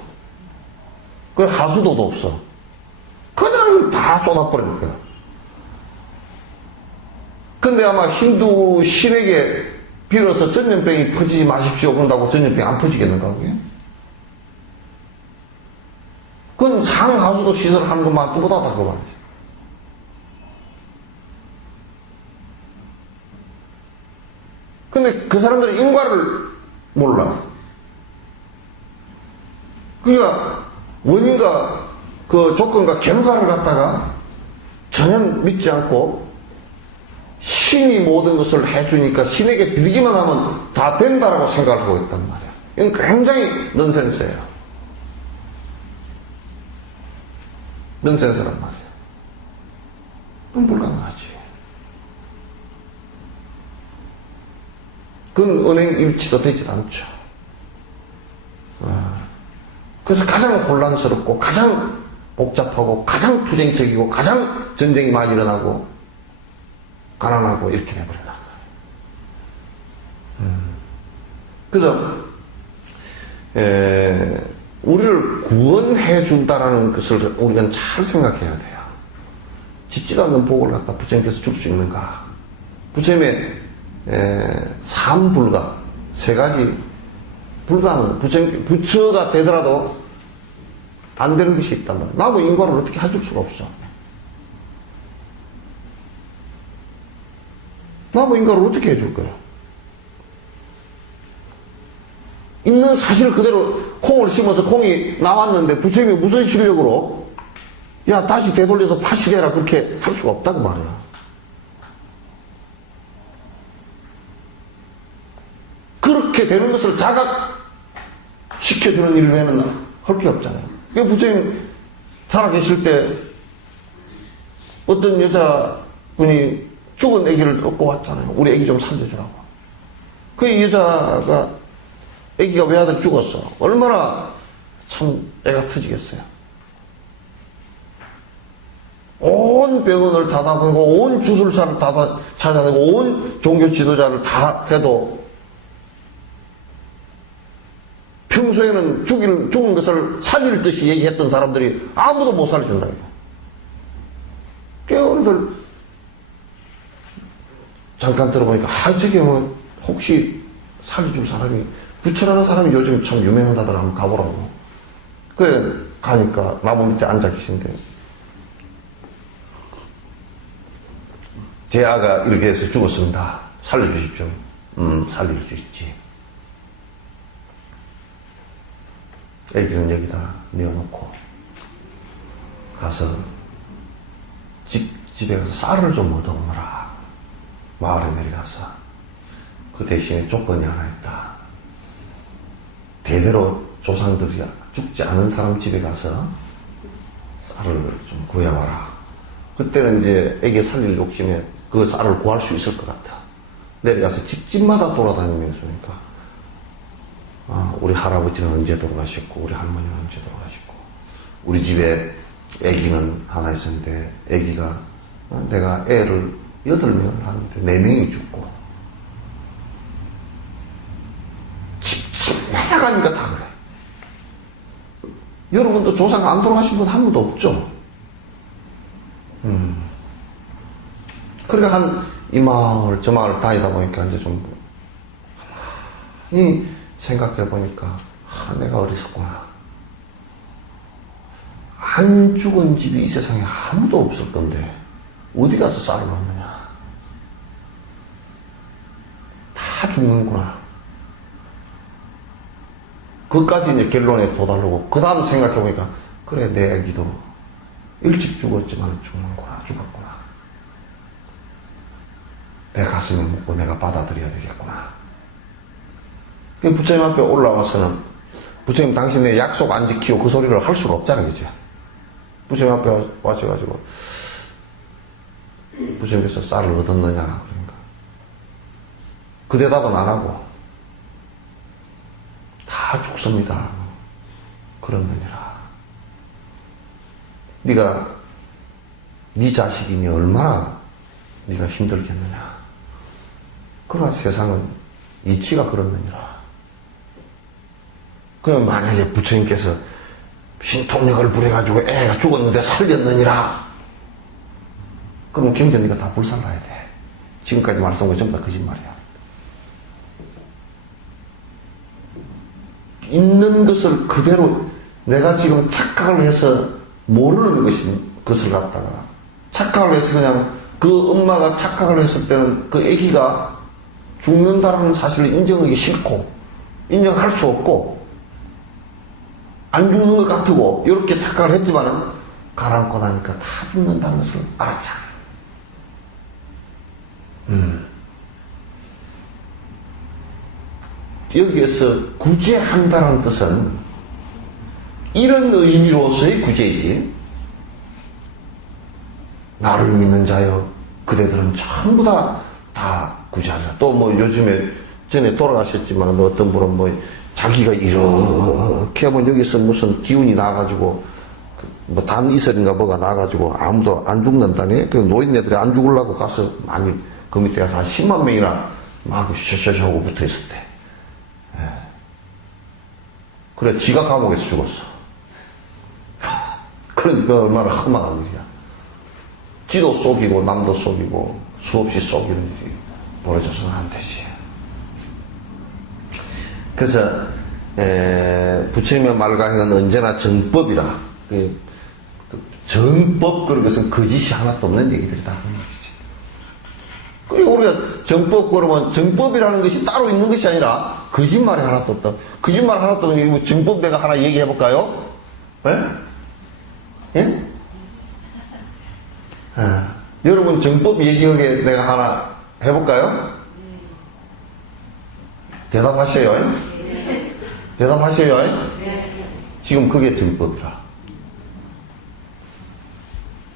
그 하수도도 없어. 그냥 다 쏟아버릴 거야. 근데 아마 힌두 신에게 빌어서 전염병이 퍼지지 마십시오 그런다고 전염병이 안 퍼지겠는가 그게? 그건 상하수도 시설을 하는 것만 못하다 그 말이지. 근데 그 사람들은 인과를 몰라. 그러니까 원인과 그 조건과 결과를 갖다가 전혀 믿지 않고 신이 모든 것을 해주니까 신에게 빌기만 하면 다 된다라고 생각을 하고 있단 말이야. 이건 굉장히 넌센스예요. 넌센스란 말이야. 그건 불가능하지. 그건 은행 일치도 되지 않죠. 그래서 가장 혼란스럽고 가장 복잡하고 가장 투쟁적이고 가장 전쟁이 많이 일어나고 가난하고 이렇게 돼버린다. 그래서 우리를 구원해 준다라는 것을 우리가 잘 생각해야 돼요. 짓지도 않는 복을 갖다 부처님께서 줄 수 있는가? 부처님의 삼불가 세 가지 불가는 부처가 되더라도 안 되는 것이 있단 말이야. 나무 인과를 어떻게 해줄 수가 없어. 나무 인과를 어떻게 해줄 거야? 있는 사실을 그대로 콩을 심어서 콩이 나왔는데 부처님이 무슨 실력으로 야 다시 되돌려서 파시게라 그렇게 할 수가 없다고 말이야. 그렇게 되는 것을 자각시켜주는 일 외에는 할 게 없잖아요. 부처님 살아계실 때 어떤 여자분이 죽은 아기를 얻고 왔잖아요. 우리 아기 좀 살려주라고. 그 여자가 아기가 외아들 죽었어. 얼마나 참 애가 터지겠어요. 온 병원을 다 다니고 온 주술사를 다 찾아내고 온 종교 지도자를 다 해도 평소에는 죽은 것을 살릴 듯이 얘기했던 사람들이 아무도 못 살려준다. 깨어들 잠깐 들어보니까 저게 뭐 혹시 살려줄 사람이 부처라는 사람이 요즘 참 유명하다더라. 한번 가보라고. 그래 가니까 나무 밑에 앉아 계신데 제 아가 이렇게 해서 죽었습니다. 살려주십시오. 살릴 수 있지. 애기는 여기다 내어놓고 가서 집에 가서 쌀을 좀 얻어오너라. 마을에 내려가서 그 대신에 조건이 하나 있다. 대대로 조상들이 죽지 않은 사람 집에 가서 쌀을 좀 구해와라. 그때는 이제 애기 살릴 욕심에 그 쌀을 구할 수 있을 것 같아. 내려가서 집집마다 돌아다니면서 그러니까 우리 할아버지는 언제 돌아가셨고 우리 할머니는 언제 돌아가셨고 우리 집에 아기는 하나 있었는데 아기가 내가 애를 8명을 하는데 4명이 죽고 집집마다 가니까 다 그래. 여러분도 조상 안 돌아가신 분 한 분도 없죠? 그러니까 이 마을 저 마을 다니다 보니까 이제 좀 가만히 생각해 보니까 내가 어리석구나. 안 죽은 집이 이 세상에 아무도 없을 건데 어디 가서 쌀을 얻느냐. 다 죽는구나. 그까지 이제 결론에 도달하고 그 다음 생각해 보니까 그래 내 애기도 일찍 죽었지만 죽었구나. 내 가슴에 묻고 내가 받아들여야 되겠구나. 부처님 앞에 올라와서는 부처님 당신의 약속 안 지키고 그 소리를 할 수가 없잖아요. 그죠? 부처님 앞에 와셔가지고 부처님께서 쌀을 얻었느냐 그러니까 그 대답은 안 하고 다 죽습니다. 그렇느니라. 네가 네 자식이니 얼마나 네가 힘들겠느냐. 그러나 세상은 이치가 그렇느니라. 그럼 만약에 부처님께서 신통력을 부려가지고 애가 죽었는데 살렸느니라. 그럼 경전 네가 다 불살라야 돼. 지금까지 말씀한 거 전부 다 거짓말이야. 있는 것을 그대로 내가 지금 착각을 해서 모르는 것을 갖다가 착각을 해서 그냥 그 엄마가 착각을 했을 때는 그 아기가 죽는다는 사실을 인정하기 싫고 인정할 수 없고 안 죽는 것 같고 이렇게 착각을 했지만은 가라앉고 나니까 다 죽는다는 것을 알았잖아. 여기에서 구제한다는 뜻은 이런 의미로서의 구제이지. 나를 믿는 자여 그대들은 전부 다 구제하자. 또 뭐 요즘에 전에 돌아가셨지만 어떤 분은 뭐 자기가 이렇게 하면 여기서 무슨 기운이 나가지고 뭐 단 이슬인가 뭐가 나가지고 아무도 안 죽는다니. 그 노인네들이 안 죽으려고 가서 많이 그 밑에 가서 한 10만 명이나 막 셔셔셔 하고 붙어 있을 때. 그래, 지가 감옥에서 죽었어. 그러니까 얼마나 험악한 일이야. 지도 속이고 남도 속이고 수없이 속이는 일이 벌어져서는 안 되지. 그래서 부처님의 말과는 언제나 정법이라. 정법 그런 것은 거짓이 하나도 없는 얘기들이다 하는 얘기지. 그리고 우리가 정법 그러면 정법이라는 것이 따로 있는 것이 아니라 거짓말이 하나도 없다. 거짓말 하나도 없는 정법 내가 하나 얘기해 볼까요? 예? 예? 여러분 정법 얘기하게 내가 하나 해볼까요? 대답하셔요. 대답하셔요. 지금 그게 정법이라.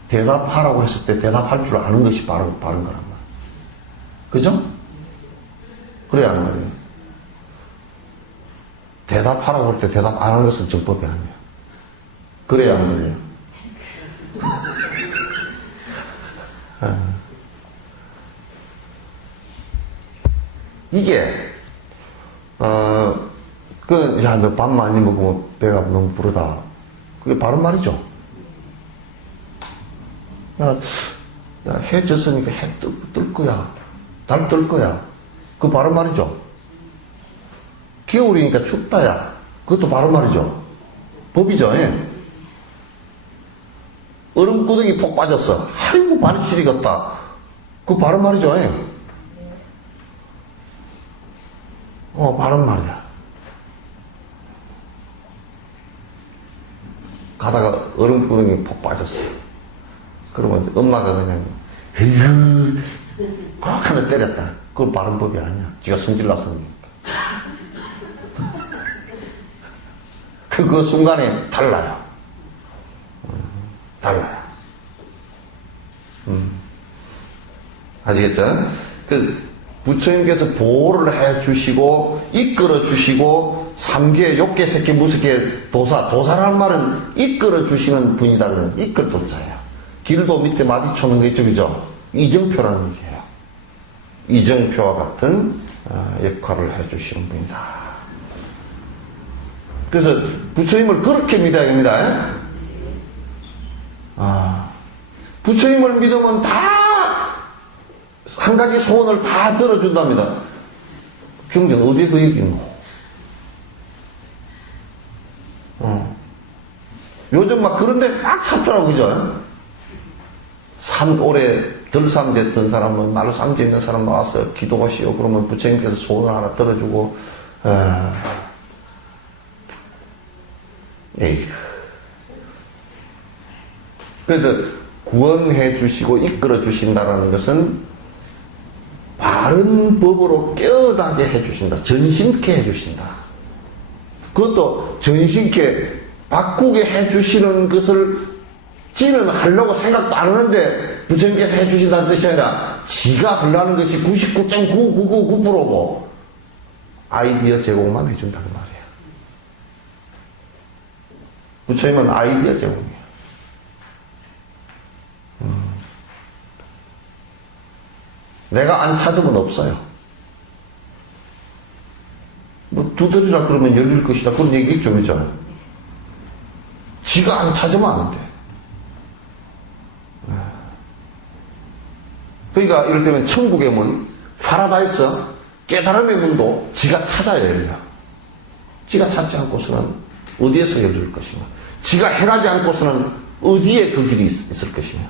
대답하라고 했을 때 대답할 줄 아는 것이 바른 거란 말이야. 그죠? 그래야 하는 말이에요. 대답하라고 할 때 대답 안 하는 것은 정법이 아니에요. 그래야 하는 말이에요. 이게 야, 너 밥 많이 먹으면 배가 너무 부르다. 그게 바른 말이죠. 야, 해 졌으니까 해 뜰 거야. 달 뜰 거야. 그거 바른 말이죠. 겨울이니까 춥다야. 그것도 바른 말이죠. 법이죠. 예. 얼음구덩이 폭 빠졌어. 아이고, 많이 시리겠다. 그거 바른 말이죠. 예. 바른 말이야. 가다가 얼음구덩이 폭 빠졌어. 그러면 엄마가 그냥 에휴 꼭 하나 때렸다. 그건 바른 법이 아니야. 지가 성질났으니까. 그 순간에 달라요. 달라요. 아시겠죠? 부처님께서 보호를 해주시고 이끌어주시고 삼계, 욕계, 색계, 무색계, 도사라는 말은 이끌어주시는 분이다. 그런 이끌도자예요. 길도 밑에 마디초는 거 있죠, 그죠? 이정표라는 얘기예요. 이정표와 같은 역할을 해주시는 분이다. 그래서 부처님을 그렇게 믿어야 됩니다. 부처님을 믿으면 다 한 가지 소원을 다 들어준답니다. 경전 어디에 그 얘기 있노? 요즘 막 그런데 막 찾더라고, 그죠? 올해 들삼재 했던 사람은 나로 삼재 있는 사람 나와서 기도하시오. 그러면 부처님께서 소원을 하나 들어주고, 에이. 그래서 구원해 주시고 이끌어 주신다는 것은 바른 법으로 깨어나게 해주신다. 전신케 해주신다. 그것도 전신케 바꾸게 해주시는 것을 지는 하려고 생각도 안 하는데 부처님께서 해주신다는 뜻이 아니라 지가 하려는 것이 99.9999%고 아이디어 제공만 해준다는 말이에요. 부처님은 아이디어 제공이에요. 내가 안 찾으면 없어요. 뭐 두드리라 그러면 열릴 것이다 그런 얘기 있죠, 그죠? 지가 안 찾으면 안 돼. 그러니까 이를테면 천국의 문, 파라다이스, 깨달음의 문도 지가 찾아야 열려. 지가 찾지 않고서는 어디에서 열릴 것인가? 지가 행하지 않고서는 어디에 그 길이 있을 것이냐?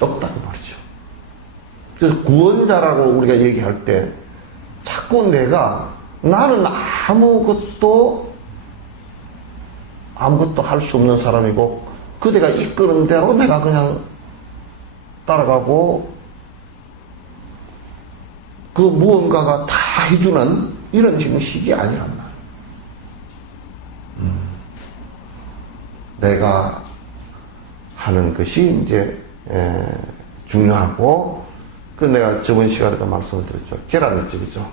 없다고 말이죠. 그래서 구원자라고 우리가 얘기할 때 자꾸 나는 아무것도 할 수 없는 사람이고 그대가 이끄는 대로 내가 그냥 따라가고 그 무언가가 다 해주는 이런 형식이 아니란 말이에요. 내가 하는 것이 이제 중요하고 그 내가 저번 시간에도 말씀을 드렸죠. 계란이 집이죠.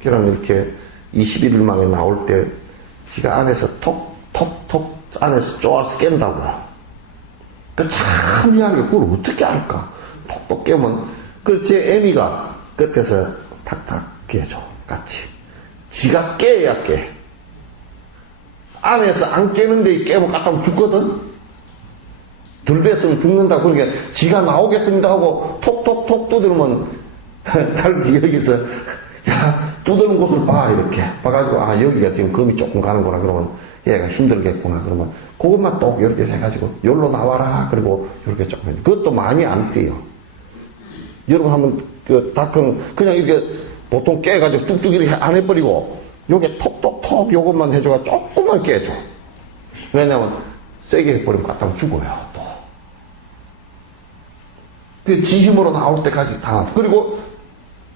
계란 이렇게 21일 만에 나올 때 지가 안에서 톡톡톡 안에서 쪼아서 깬다고요. 그 참 이해하는 게 그걸 어떻게 알까? 톡톡 깨면 그 제 애미가 끝에서 탁탁 깨줘 같이. 지가 깨야 깨. 안에서 안 깨는데 깨면 깎아면 죽거든. 덜 됐으면 죽는다. 그러니까 지가 나오겠습니다 하고 톡톡톡 두드리면 달기 여기서 야 두드는 곳을 봐 이렇게 봐가지고 아 여기가 지금 검이 조금 가는구나 그러면 얘가 힘들겠구나 그러면 그것만 똑 이렇게 해가지고 여기로 나와라 그리고 이렇게 조금 그것도 많이 안 뛰어. 여러분 한번 그 닭은 그냥 이렇게 보통 깨가지고 쭉쭉 이렇게 안 해버리고 요게 톡톡톡 요것만 해줘가 조금만 깨줘. 왜냐면 세게 해버리면 갖다 죽어요 또. 그 지 힘으로 나올 때까지 다. 그리고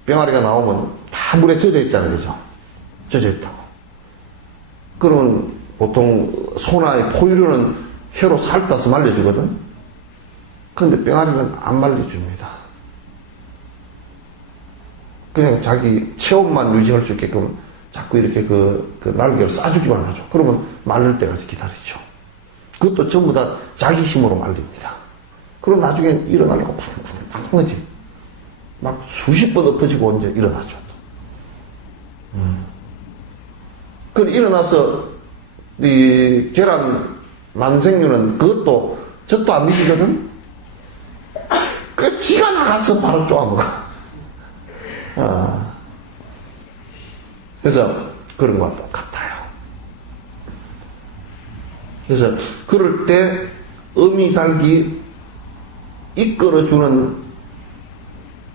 병아리가 나오면 다 물에 젖어 있잖아요, 그죠? 젖어 있다고. 그러면 보통 소나의 포유류는 혀로 살떠서 말려주거든. 그런데 병아리는 안 말려줍니다. 그냥 자기 체온만 유지할 수 있게끔 자꾸 이렇게 그 날개를 싸주기만 하죠. 그러면 말릴 때까지 기다리죠. 그것도 전부 다 자기 힘으로 말립니다. 그럼 나중에 일어나려고 파닥파닥 하지. 막 수십 번 엎어지고 이제 일어나죠. 그럼 일어나서 이 계란 난생류는 그것도 젖도 안 미치거든. 그 지가 나가서 바로 쪼아먹어. 그래서 그런 것과 똑같아요. 그래서 그럴 때 어미 닭이 이끌어주는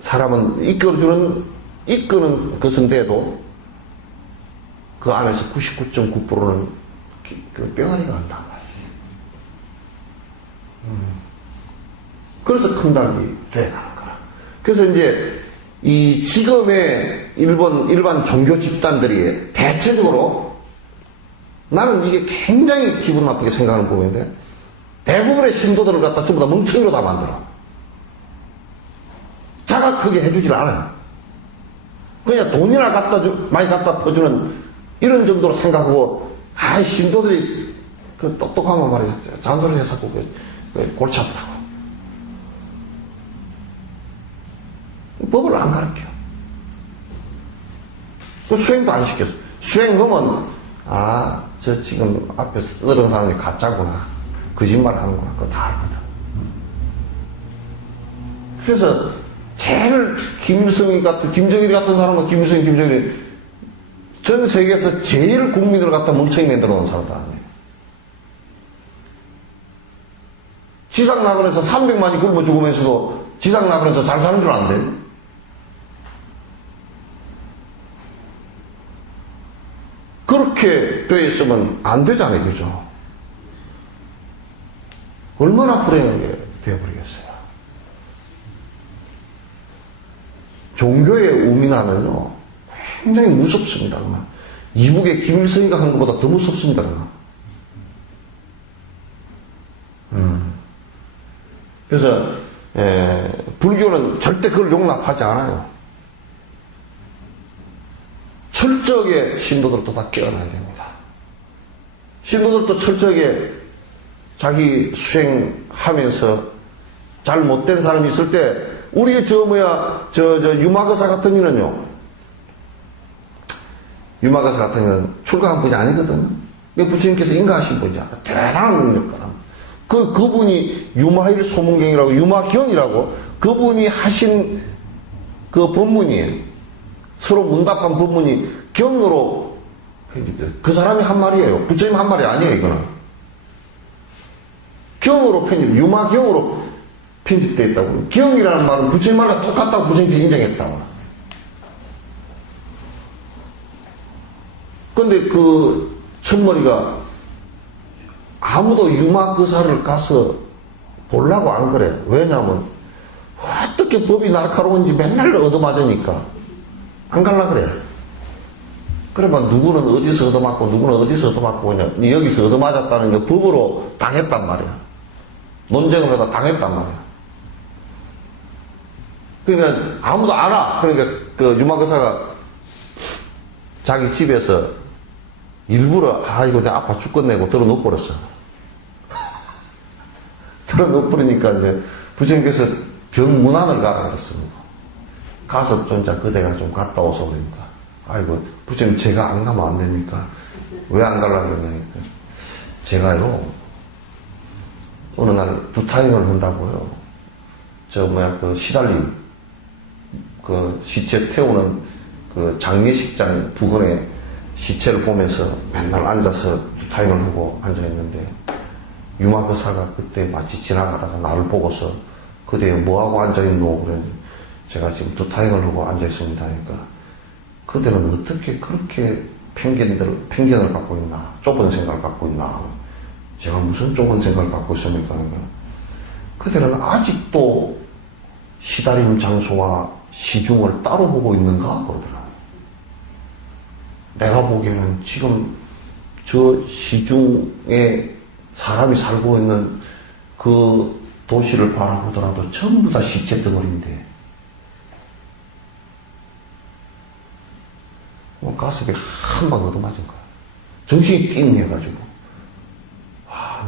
사람은 이끄는 것은 돼도 그 안에서 99.9%는 그 병아리가 한단 말이에요. 그래서 큰 닭이 돼가는 거야. 그래서 이제 이 지금의 일반 종교 집단들이 대체적으로 나는 이게 굉장히 기분 나쁘게 생각하는 부분인데 대부분의 신도들을 갖다 전부 다 멍청이로 다 만들어. 자가 크게 해주질 않아요. 그냥 돈이나 많이 갖다 퍼주는 이런 정도로 생각하고 신도들이 그 똑똑하면 말이겠죠. 잔소리 해서 골치 아프다고. 법을 안 가르쳐. 그 수행도 안 시켰어. 수행하면 저 지금 앞에 떠드는 사람이 가짜구나. 거짓말 하는구나. 그거 다 알거든. 그래서 제일 김정일 같은 사람은 김정일이 전 세계에서 제일 국민을 갖다 멍청이 만들어 놓은 사람도 아니에요. 지상낙원에서 300만이 굶어 죽으면서도 지상낙원에서 잘 사는 줄 아는데. 그렇게 돼 있으면 안 되잖아요, 그죠? 얼마나 불행하게 되어버리겠어요. 종교의 우민하면요, 굉장히 무섭습니다, 그만. 이북의 김일성이가 하는 것보다 더 무섭습니다, 그만. 그래서, 불교는 절대 그걸 용납하지 않아요. 철저하게 신도들도 다 깨어나야 됩니다. 신도들도 철저하게 자기 수행하면서 잘못된 사람이 있을 때, 우리 유마거사 같은 이는요, 유마거사 같은 이는 출가한 분이 아니거든요. 부처님께서 인가하신 분이야. 대단한 능력가라. 그분이 유마일 소문경이라고, 유마경이라고, 그분이 하신 그 법문이, 서로 문답한 법문이 경으로 편집돼요. 그 사람이 한 말이에요. 부처님 한 말이 아니에요, 이거는. 경으로 유마경으로 편집되어 있다고. 경이라는 말은 부처님 말과 똑같다고 부처님께서 인정했다고. 근데 그 첫머리가 아무도 유마거사를 가서 보려고 안 그래. 왜냐면 어떻게 법이 날카로운지 맨날 얻어맞으니까 안 갈라 그래. 그러면 누구는 어디서 얻어맞고 누구는 어디서 얻어맞고 그냥 여기서 얻어맞았다는 게 법으로 당했단 말이야. 논쟁을 하다 당했단 말이야. 그러니까 아무도 안 와. 그러니까 그 유마거사가 자기 집에서 일부러 이거 내가 아파 죽겠네고 들어놓고버렸어. 들어놓고버리니까 이제 부처님께서 병문안을 가라 그랬습니다. 가서 좀 그대가 좀 갔다 오소 그러니까. 아이고 부처님 제가 안 가면 안 됩니까? 왜 안 가려고 그러냐니까. 제가요 어느 날 두타행을 한다고요. 그 시달림 그 시체 태우는 그 장례식장 부근에 시체를 보면서 맨날 앉아서 타임을 하고 앉아있는데 유마거사가 그때 마치 지나가다가 나를 보고서 그대 뭐하고 앉아있노? 그랬는데 제가 지금 두타임을 하고 앉아있습니다 하니까 그대는 어떻게 그렇게 편견을 갖고 있나? 좁은 생각을 갖고 있나? 제가 무슨 좁은 생각을 갖고 있습니까? 그대는 아직도 시달림 장소와 시중을 따로 보고 있는가? 그러더라. 내가 보기에는 지금 저 시중에 사람이 살고 있는 그 도시를 바라보더라도 전부 다 시체 덩어리인데 가슴에 한 방 얻어맞은 거야. 정신이 띵 해가지고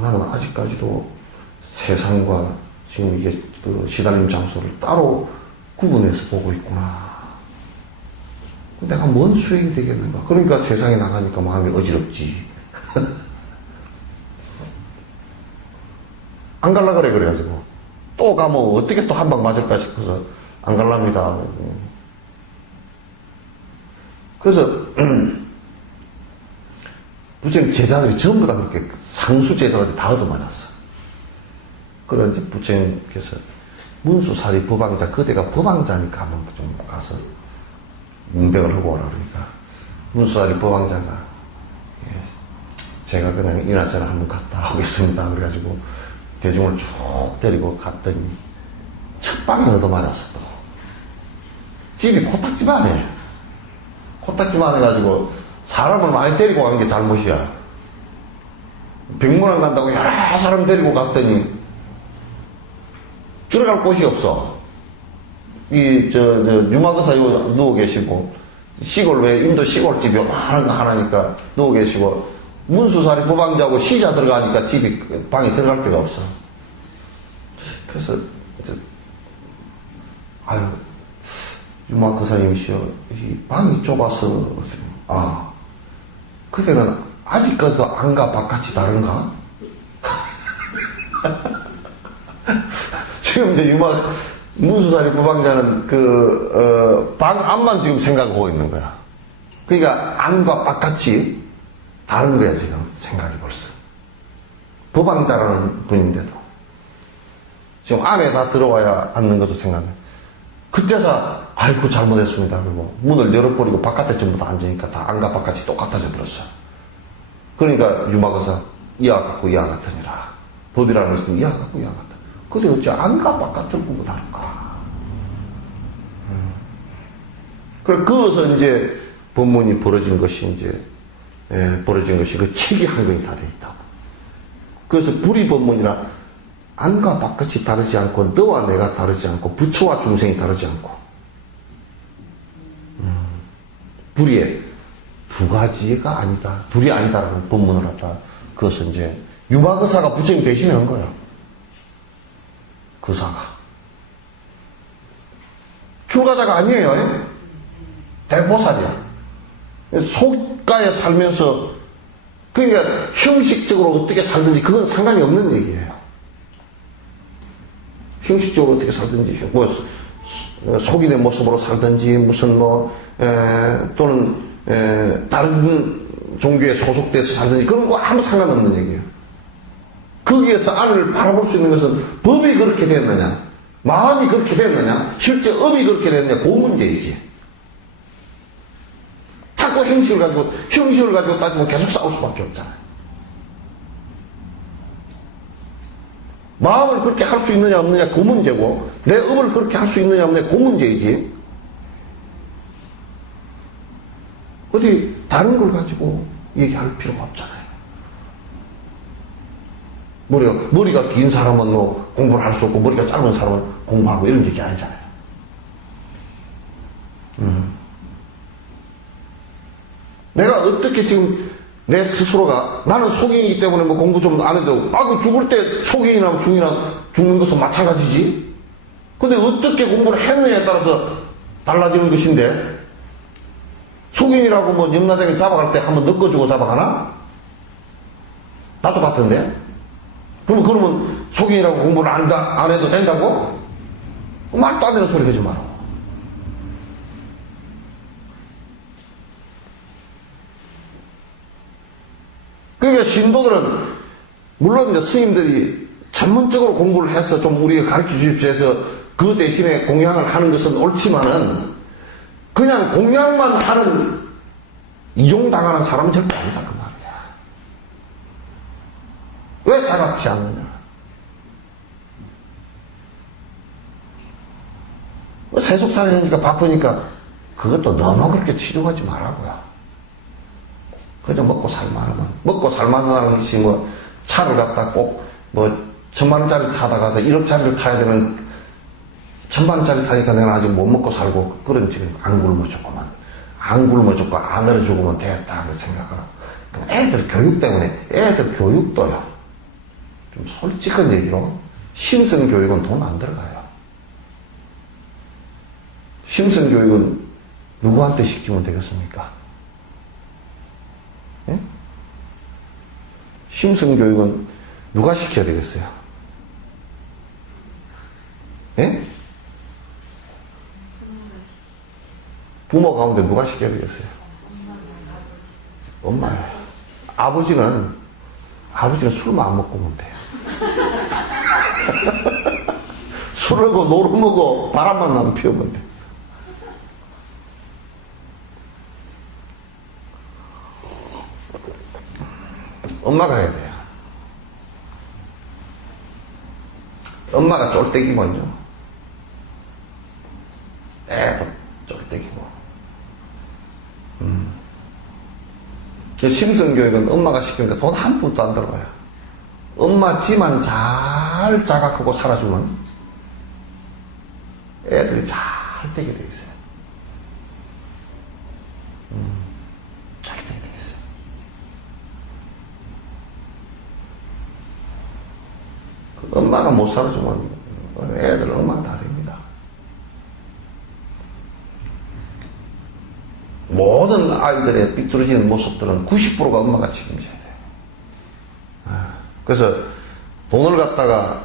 나는 아직까지도 세상과 지금 이게 그 시달림 장소를 따로 구분해서 보고 있구나. 내가 뭔 수행이 되겠는가. 그러니까 세상에 나가니까 마음이 어지럽지. 안 갈라 그래가지고 또 가면 어떻게 또 한 방 맞을까 싶어서 안 갈랍니다. 그래서 부처님 제자들이 전부 다 그렇게 상수 제자들이 다 얻어맞았어. 그런 이제 부처님께서 문수사리 법왕자, 그대가 법왕자니까 한번 좀 가서 문백을 하고 오라 그러니까 문수사리 법왕자가 제가 그냥 이나저나 한번 갔다 오겠습니다. 그래가지고 대중을 쭉 데리고 갔더니 첫 방에 얻어맞았어. 또 집이 코딱지만 해. 코딱지만 해가지고 사람을 많이 데리고 간 게 잘못이야. 병문안 간다고 여러 사람 데리고 갔더니 들어갈 곳이 없어. 유마거사 누워 계시고, 시골 왜 인도 시골집이 요만한 거 하나니까 누워 계시고, 문수사리 법왕자고 시자 들어가니까 방에 들어갈 데가 없어. 그래서, 유마거사님이시여, 이 방이 좁아서, 그대는 아직까지도 안과 바깥이 다른가? 지금 이제 문수사리 법왕자는 방 안만 지금 생각하고 있는 거야. 그러니까 안과 바깥이 다른 거야, 지금 생각이 벌써. 법왕자라는 분인데도. 지금 안에 다 들어와야 앉는 것도 생각해. 그때서, 아이고, 잘못했습니다. 그리고 문을 열어버리고 바깥에 전부 다 앉으니까 다 안과 바깥이 똑같아져 버렸어. 그러니까 유마거사, 이와 같고 이와 같으니라. 법이라는 것은 이와 같고 이와 같다. 근데 어째 안과 바깥을 보고 다른가? 그래, 거기서 이제 법문이 벌어진 것이 그 책이 한 권이 다 돼 있다고. 그래서 불이 법문이라 안과 바깥이 다르지 않고, 너와 내가 다르지 않고, 부처와 중생이 다르지 않고, 불이에 두 가지가 아니다. 둘이 아니다라는 법문을 하다. 그것은 이제 유마거사가 부처님 대신에 한 거야. 거사가. 출가자가 아니에요. 대보살이야. 속가에 살면서, 그러니까 형식적으로 어떻게 살든지 그건 상관이 없는 얘기예요. 형식적으로 어떻게 살든지, 뭐, 속인의 모습으로 살든지, 무슨 또는, 다른 종교에 소속돼서 살든지, 그런 거 아무 상관없는 얘기예요. 거기에서 안을 바라볼 수 있는 것은 법이 그렇게 됐느냐, 마음이 그렇게 됐느냐, 실제 업이 그렇게 됐느냐, 그 문제이지. 자꾸 형식을 가지고 따지면 계속 싸울 수밖에 없잖아요. 마음을 그렇게 할 수 있느냐 없느냐 그 문제고, 내 업을 그렇게 할 수 있느냐 없느냐 그 문제이지. 어디 다른 걸 가지고 얘기할 필요가 없잖아요. 머리가 긴 사람은 공부를 할 수 없고, 머리가 짧은 사람은 공부하고 이런 얘기 아니잖아요. 내가 어떻게 지금 내 스스로가, 나는 속인이기 때문에 공부 좀 안 해도, 그 죽을 때 속인이나 중이나 죽는 것은 마찬가지지. 근데 어떻게 공부를 했느냐에 따라서 달라지는 것인데, 속인이라고 염라대기 잡아갈 때 한번 엮어주고 잡아가나? 나도 같은데? 그러면 속인이라고 공부를 안 해도 된다고? 말도 안 되는 소리 하지 마라. 그러니까 신도들은, 물론 이제 스님들이 전문적으로 공부를 해서 좀 우리가 가르쳐 주십시오 해서 그 대신에 공양을 하는 것은 옳지만은, 그냥 공양만 하는, 이용당하는 사람은 절대 아니다, 그 말이야. 왜 자각지 않느냐? 세속살이니까 바쁘니까, 그것도 너무 그렇게 치중하지 말라고요. 그저 먹고 살만하면, 먹고 살만하다는 것이 차를 갖다 꼭 1,000만원짜리 타다가 1억짜리를 타야 되는, 1,000만원짜리 타니까 내가 아직 못 먹고 살고, 그런 지금 안 굶어 죽고 안 얼어 죽으면 됐다 그 생각을. 그럼 애들 교육 때문에, 애들 교육도요, 좀 솔직한 얘기로 심성 교육은 돈 안 들어가요. 심성 교육은 누구한테 시키면 되겠습니까? 예? 심성 교육은 누가 시켜야 되겠어요? 예? 부모 가운데 누가 시켜야 되겠어요? 엄마예요. 아버지는 술만 안 먹고 오면 돼요. 술하고 노름하고 바람만 나면 피우면 돼. 엄마가 해야 돼요. 엄마가 쫄대기면요, 애도 쫄대기고. 심성교육은 엄마가 시키니까 돈 한 푼도 안 들어가요. 엄마 지만 잘 자각하고 살아주면 애들이 잘 되게 돼 있어요. 잘 되게 돼 있어요. 엄마가 못 살아주면 애들 엄마가 다 됩니다. 모든 아이들의 삐뚤어지는 모습들은 90%가 엄마가 책임져야 돼요. 그래서 돈을 갖다가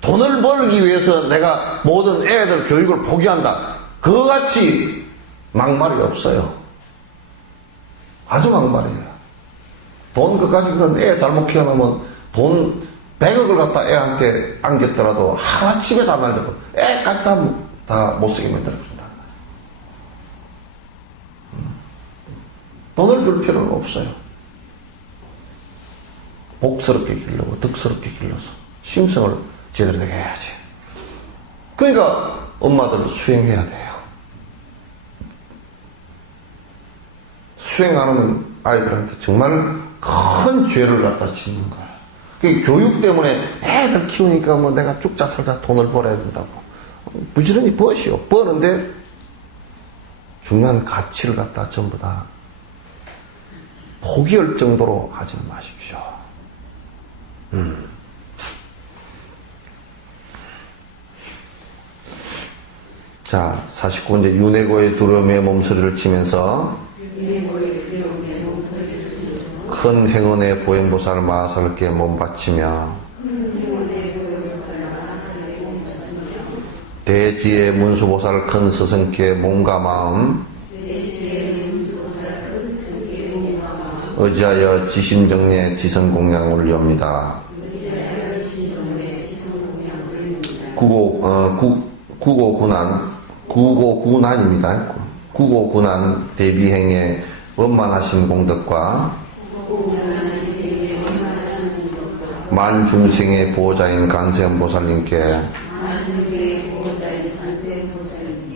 돈을 벌기 위해서 내가 모든 애들 교육을 포기한다, 그거같이 막말이 없어요. 아주 막말이에요. 돈 그까지 그런 애 잘못 키워놓으면 돈 100억을 갖다 애한테 안겼더라도 하루아침에 다 날려고 애까지 다 못쓰게 만들어준다. 돈을 줄 필요는 없어요. 복스럽게 길러고 덕스럽게 길러서 심성을 제대로 되게 해야지. 그러니까 엄마들은 수행해야 돼요. 수행 안 하면 아이들한테 정말 큰 죄를 갖다 짓는 거예요. 그 교육 때문에 애들 키우니까 내가 죽자 살자 돈을 벌어야 된다고 부지런히 버시오. 버는데 중요한 가치를 갖다 전부 다 포기할 정도로 하지는 마십시오. 자, 49번째 윤회고의 두려움에 몸서리를 치면서 큰 행운의 보현보살 마하살께 몸바치며 대지의 문수보살 큰 스승께 몸과 마음 의지하여 지심정리의 지성공양 올리옵니다. 구고군안입니다. 구고군안 대비행의 원만하신 공덕과 만중생의 보호자인 관세음보살님께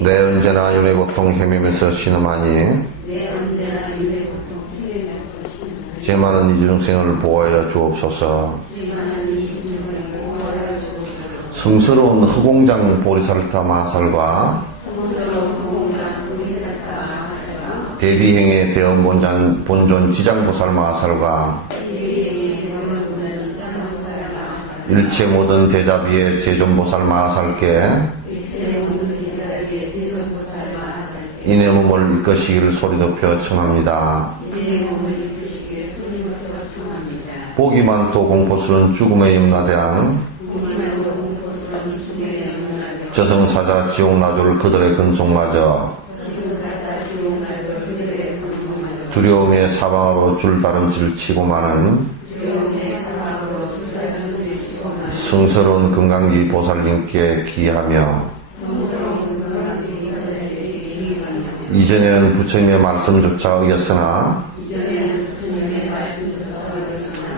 내 언제나 윤회고통 헤매면서 신음하니 제 많은 이중생을 보호하여 주옵소서. 성스러운 허공장 보리살타 마하살과 대비행의 대원본존 지장보살 마하살과 일체 모든 대자비의 제존보살 마하살께 인의 몸을 이끄시기를 소리 높여 청합니다. 보기만 또 공포스러운 죽음의 염라대왕 저승사자 지옥나졸 그들의 근속마저 두려움의 사방으로 줄다름질 치고마는 성스러운 금강지 보살님께 기하며 이전에는 부처님의 말씀조차 어겼으나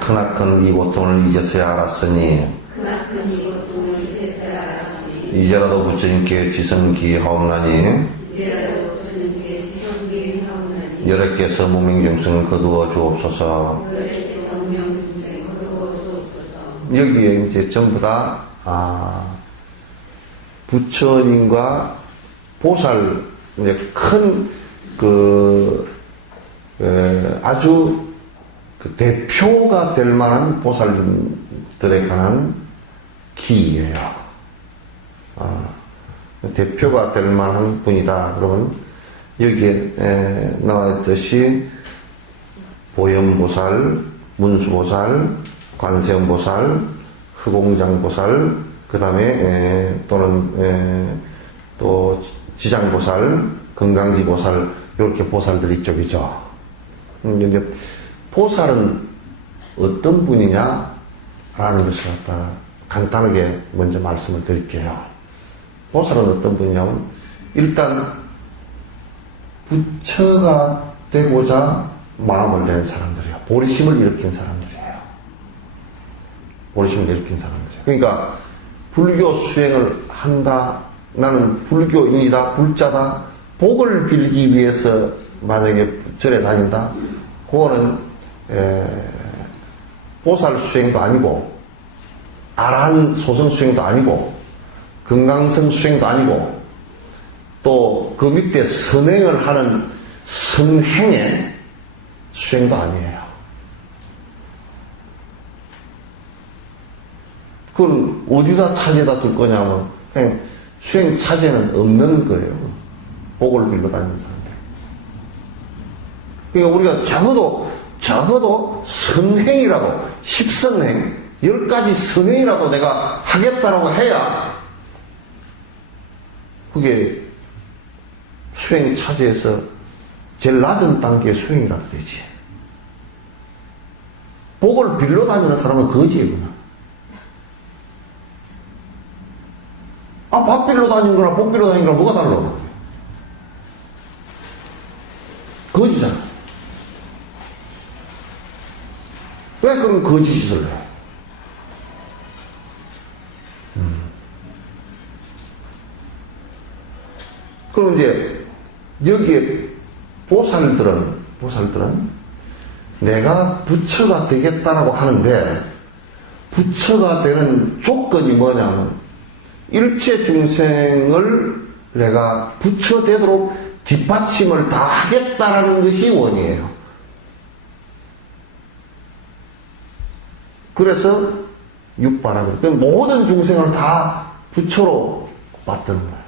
크나큰 이 고통을 이제서야 알았으니 이제라도 부처님께 지성기하옵나니 여럿께서 무명중생을 거두어 주옵소서. 여기에 이제 전부 다 부처님과 보살 이제 큰 아주 대표가 될 만한 보살님들에 관한 기예요. 대표가 될 만한 분이다. 그러면 여기에 나와 있듯이 보현보살, 문수보살, 관세음보살, 허공장보살, 그 다음에 또는 또 지장보살, 금강지보살 이렇게 보살들이 이쪽이죠. 근데 보살은 어떤 분이냐라는 것을 갖다 간단하게 먼저 말씀을 드릴게요. 보살은 어떤 분이냐면 일단 부처가 되고자 마음을 낸 사람들이에요. 보리심을 일으킨 사람들이에요. 보리심을 일으킨 사람들이에요. 그러니까 불교 수행을 한다. 나는 불교인이다. 불자다. 복을 빌기 위해서 만약에 절에 다닌다. 그거는 보살 수행도 아니고 아라한 소성 수행도 아니고 금강성 수행도 아니고 또 그 밑에 선행을 하는 선행의 수행도 아니에요. 그걸 어디다 차지에다 둘 거냐면 그냥 수행 차지에는 없는 거예요. 복을 빌러 다니는 사람들. 그러니까 우리가 적어도 선행이라도 10선행 10가지 선행이라도 내가 하겠다라고 해야 그게 수행 차지에서 제일 낮은 단계의 수행이라도 되지. 복을 빌러 다니는 사람은 거지이구나. 밥 빌러 다니는 거랑 복 빌러 다니는 거랑 뭐가 달라? 거지잖아. 왜 그런 거짓짓을 해? 그럼 이제 여기에 보살들은 내가 부처가 되겠다라고 하는데 부처가 되는 조건이 뭐냐면 일체 중생을 내가 부처 되도록 뒷받침을 다 하겠다라는 것이 원이에요. 그래서 육바라고 모든 중생을 다 부처로 받드는 거예요.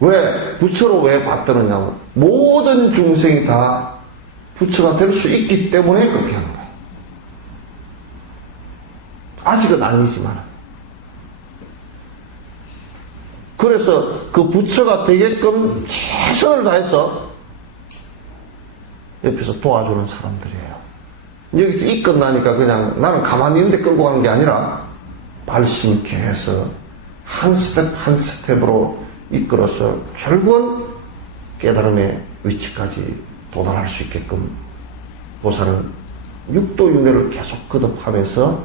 왜? 부처로 왜 받드느냐면 모든 중생이 다 부처가 될 수 있기 때문에 그렇게 하는 거예요. 아직은 아니지만. 그래서 그 부처가 되게끔 최선을 다해서 옆에서 도와주는 사람들이에요. 여기서 이 끝나니까 그냥 나는 가만히 있는데 끌고 가는 게 아니라 발심케 해서 한 스텝 한 스텝으로 이끌어서 결국은 깨달음의 위치까지 도달할 수 있게끔 보살은 육도윤회를 계속 거듭하면서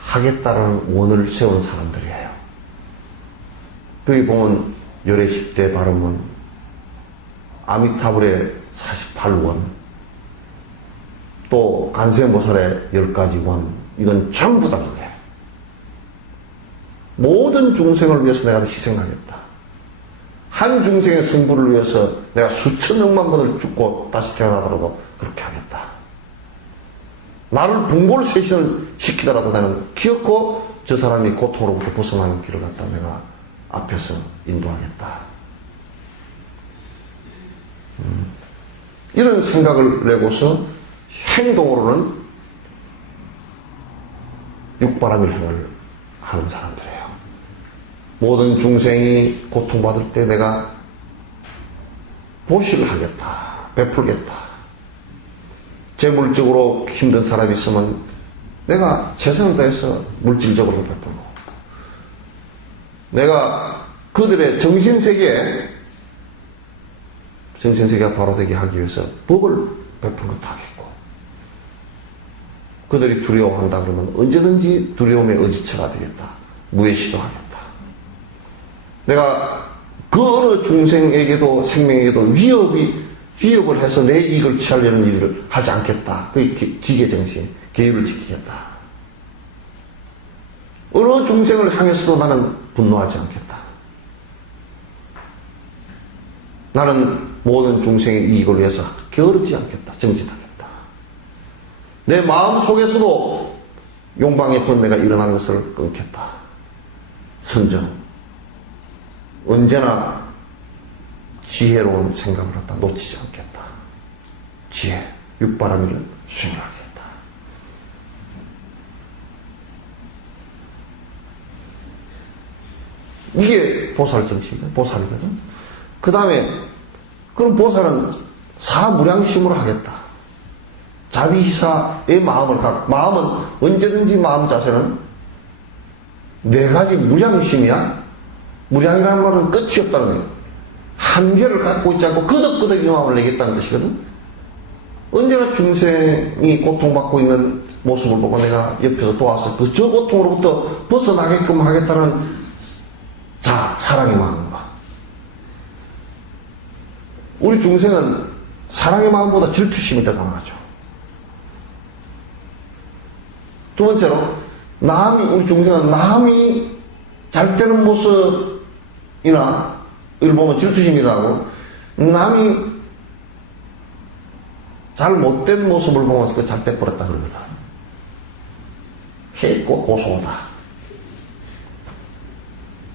하겠다는 원을 세운 사람들이에요. 거기 보면 열애식 때 발음은 아미타불의 48원, 또 간세모살의 10가지 원, 이건 전부 다 그거예요. 모든 중생을 위해서 내가 희생하겠다. 한 중생의 승부를 위해서 내가 수천억만 번을 죽고 다시 태어나더라도 그렇게 하겠다. 나를 분골쇄신을 시키더라도 나는 기어코 저 사람이 고통으로부터 벗어나는 길을 갖다 내가 앞에서 인도하겠다. 이런 생각을 내고서 행동으로는 육바라밀 행을 하는 사람들이에요. 모든 중생이 고통받을 때 내가 보시를 하겠다. 베풀겠다. 재물적으로 힘든 사람이 있으면 내가 최선을 다해서 물질적으로 베풀고, 내가 그들의 정신세계가 바로 되게 하기 위해서 법을 베푸는 것도 하겠고, 그들이 두려워한다 그러면 언제든지 두려움의 의지처가 되겠다. 무예시도 하겠다. 내가 그 어느 중생에게도 생명에게도 위협을 해서 내 이익을 취하려는 일을 하지 않겠다. 그게 지계정신, 계율을 지키겠다. 어느 중생을 향해서도 나는 분노하지 않겠다. 나는 모든 중생의 이익을 위해서 게으르지 않겠다. 정진하겠다. 내 마음 속에서도 욕망의 번뇌가 일어나는 것을 끊겠다. 선정. 언제나 지혜로운 생각을 갖다 놓치지 않겠다. 지혜, 육바라밀을 수행하겠다. 이게 보살 정신이거든. 보살이거든. 그 다음에 그럼 보살은 사무량심으로 하겠다. 자비희사의 마음은 언제든지 마음 자세는 네 가지 무량심이야. 무량이라는 말은 끝이 없다는 거예요. 한계를 갖고 있지 않고 끄덕끄덕 영함을 내겠다는 뜻이거든. 언제나 중생이 고통받고 있는 모습을 보고 내가 옆에서 도와서 저 고통으로부터 벗어나게끔 하겠다는 사랑의 마음과, 우리 중생은 사랑의 마음보다 질투심이 더 강하죠. 두 번째로 우리 중생은 남이 잘 되는 모습이나 이걸 보면 질투심이라고, 남이 잘 못된 모습을 보면서 그 잘 빼버렸다 그러거든. 해있고 고소하다.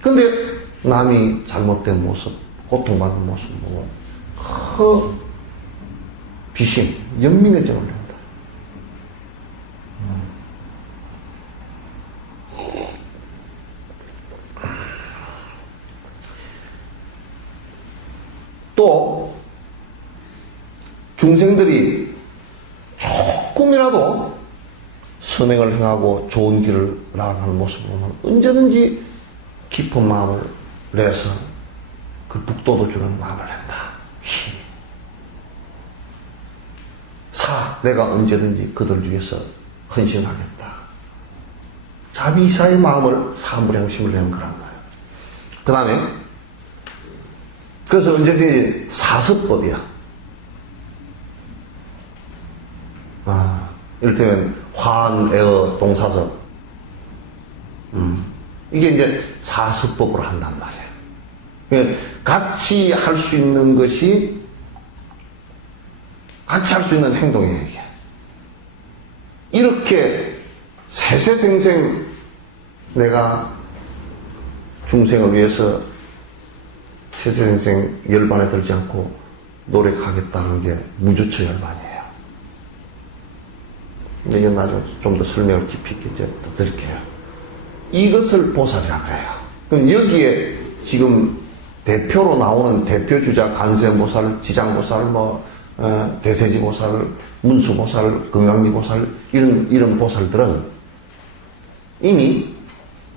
근데 남이 잘못된 모습, 고통받는 모습 보고 비심, 연민해져 올린다. 또 중생들이 조금이라도 선행을 행하고 좋은 길을 나아가는 모습을 보면 언제든지 깊은 마음을 내서 그 북돋워 주는 마음을 낸다. 내가 언제든지 그들 위해서 헌신하겠다. 자비이사의 마음을 사무량심을 내는 거란 말이에요. 그 다음에 그래서 언제든지 사습법이야. 이를테면 화한, 애어, 동사섭. 이게 이제 사습법으로 한단 말이에요. 그러니까 같이 할 수 있는 것이, 같이 할 수 있는 행동이에요, 이게. 이렇게 세세생생 내가 중생을 위해서 최선생 열반에 들지 않고 노력하겠다는 게 무주처 열반이에요. 이건 나중에 좀 더 설명을 깊이 이제 또 드릴게요. 이것을 보살이라고 해요. 그럼 여기에 지금 대표로 나오는 대표주자 관세음보살, 지장보살, 대세지보살, 문수보살, 금강지보살 이런 보살들은 이미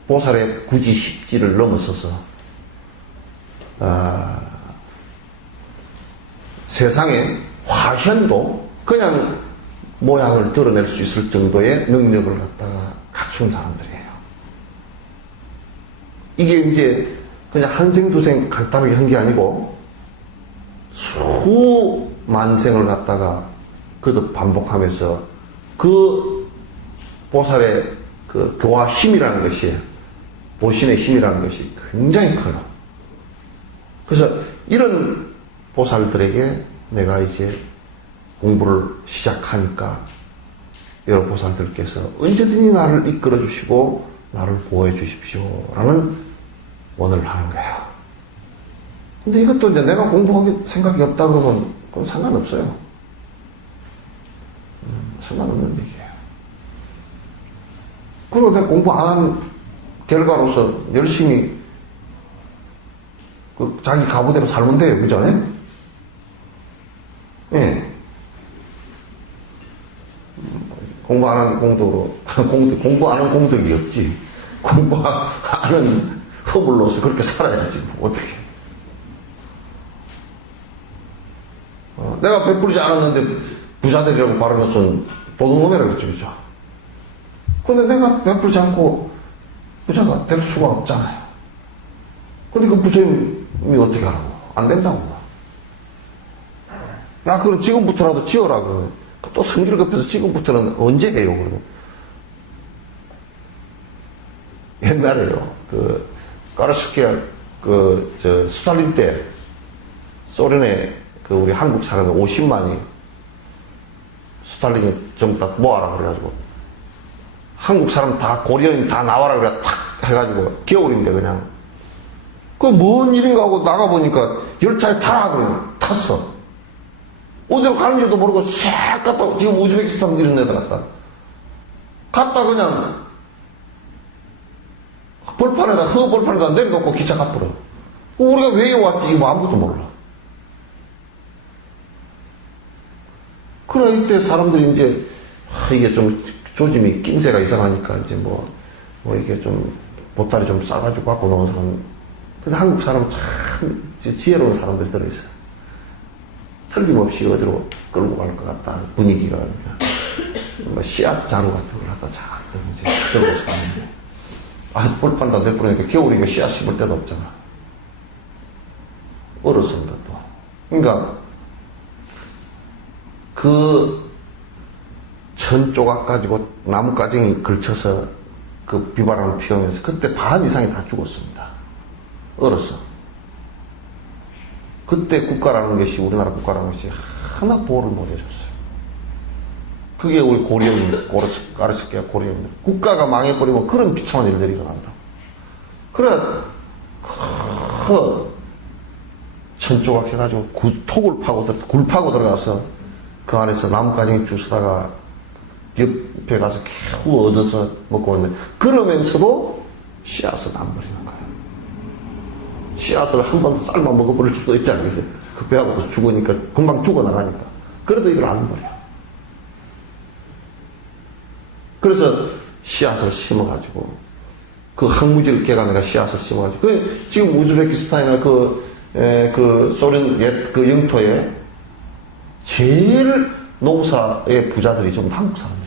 보살의 굳이 식지를 넘어서서 세상에 화현도 그냥 모양을 드러낼 수 있을 정도의 능력을 갖다가 갖춘 사람들이에요. 이게 이제 그냥 한 생, 두 생 간단하게 한 게 아니고 수만 생을 갖다가 거듭 반복하면서 그 보살의 그 교화 힘이라는 것이, 보신의 힘이라는 것이 굉장히 커요. 그래서 이런 보살들에게 내가 이제 공부를 시작하니까 여러 보살들께서 언제든지 나를 이끌어 주시고 나를 보호해 주십시오 라는 원을 하는 거예요. 근데 이것도 이제 내가 공부할 생각이 없다 그러면 그건 상관없어요. 상관없는 얘기예요. 그리고 내가 공부 안 한 결과로서 열심히 자기 가부대로 살면 돼요. 그죠? 예. 공부 안 하는 공덕으로, 공부 안 하는 공덕이 없지. 공부 안 하는 허물로서 그렇게 살아야지. 어떻게. 내가 베풀지 않았는데 부자들이라고 말하는 것은 도둑놈이라고 했죠. 그죠? 근데 내가 베풀지 않고 부자가 될 수가 없잖아요. 근데 그 부처님이 어떻게 하라고? 안 된다고. 야, 그럼 지금부터라도 지어라. 또 성질 급해서 지금부터는 언제 해요? 그러면. 옛날에요. 까르스키아, 스탈린 때, 소련에 우리 한국 사람이 50만이 스탈린이 전부 다 모아라 그래가지고, 한국 사람 다, 고려인 다 나와라 그래, 탁 해가지고, 겨울인데 그냥. 뭔 일인가 하고 나가보니까 열차에 타라 그러면 탔어. 어디로 가는지도 모르고 싹 갔다, 지금 우즈베키스탄 이런 데다 갔다 그냥 벌판에다, 허벌판에다 내려놓고 기차 가버려. 우리가 왜 왔지? 이거 아무것도 몰라. 그래, 이때 사람들이 이제, 이게 좀 조짐이, 낌새가 이상하니까 이제 이게 좀, 보따리 좀 싸가지고 갖고 나온 사람. 근데 한국 사람은 참 지혜로운 사람들이 들어있어요. 틀림없이 어디로 끌고 갈 것 같다. 분위기가. 씨앗 자루 같은 걸 갖다 작게 이제 들고 사는데. 벌판 다 내버리니까 겨울이니까 씨앗 심을 데도 없잖아. 얼었습니다, 또. 그러니까, 천 조각 가지고 나뭇가정이 걸쳐서 비바람을 피우면서 그때 반 이상이 다 죽었습니다. 얼었어. 그때 국가라는 것이, 우리나라 국가라는 것이 하나 보호를 못 해줬어요. 그게 우리 까르스키아 고려입니다. 국가가 망해버리면 그런 비참한 일들이 일어난다. 그래, 천조각 해가지고 굴 파고 들어가서 그 안에서 나뭇가정이 쭉 서다가 옆에 가서 겨우 얻어서 먹고 있는데, 그러면서도 씨앗을 안 버리는 거예요. 씨앗을 한 번 삶아 먹어버릴 수도 있잖아요. 그 배가 고파서 죽으니까, 금방 죽어나가니까. 그래도 이걸 안 버려. 그래서 씨앗을 심어가지고, 그 항무지를 개가내가 씨앗을 심어가지고, 지금 우즈베키스탄이나 소련 옛 영토에 제일 농사의 부자들이 좀 한국 사람들입니다.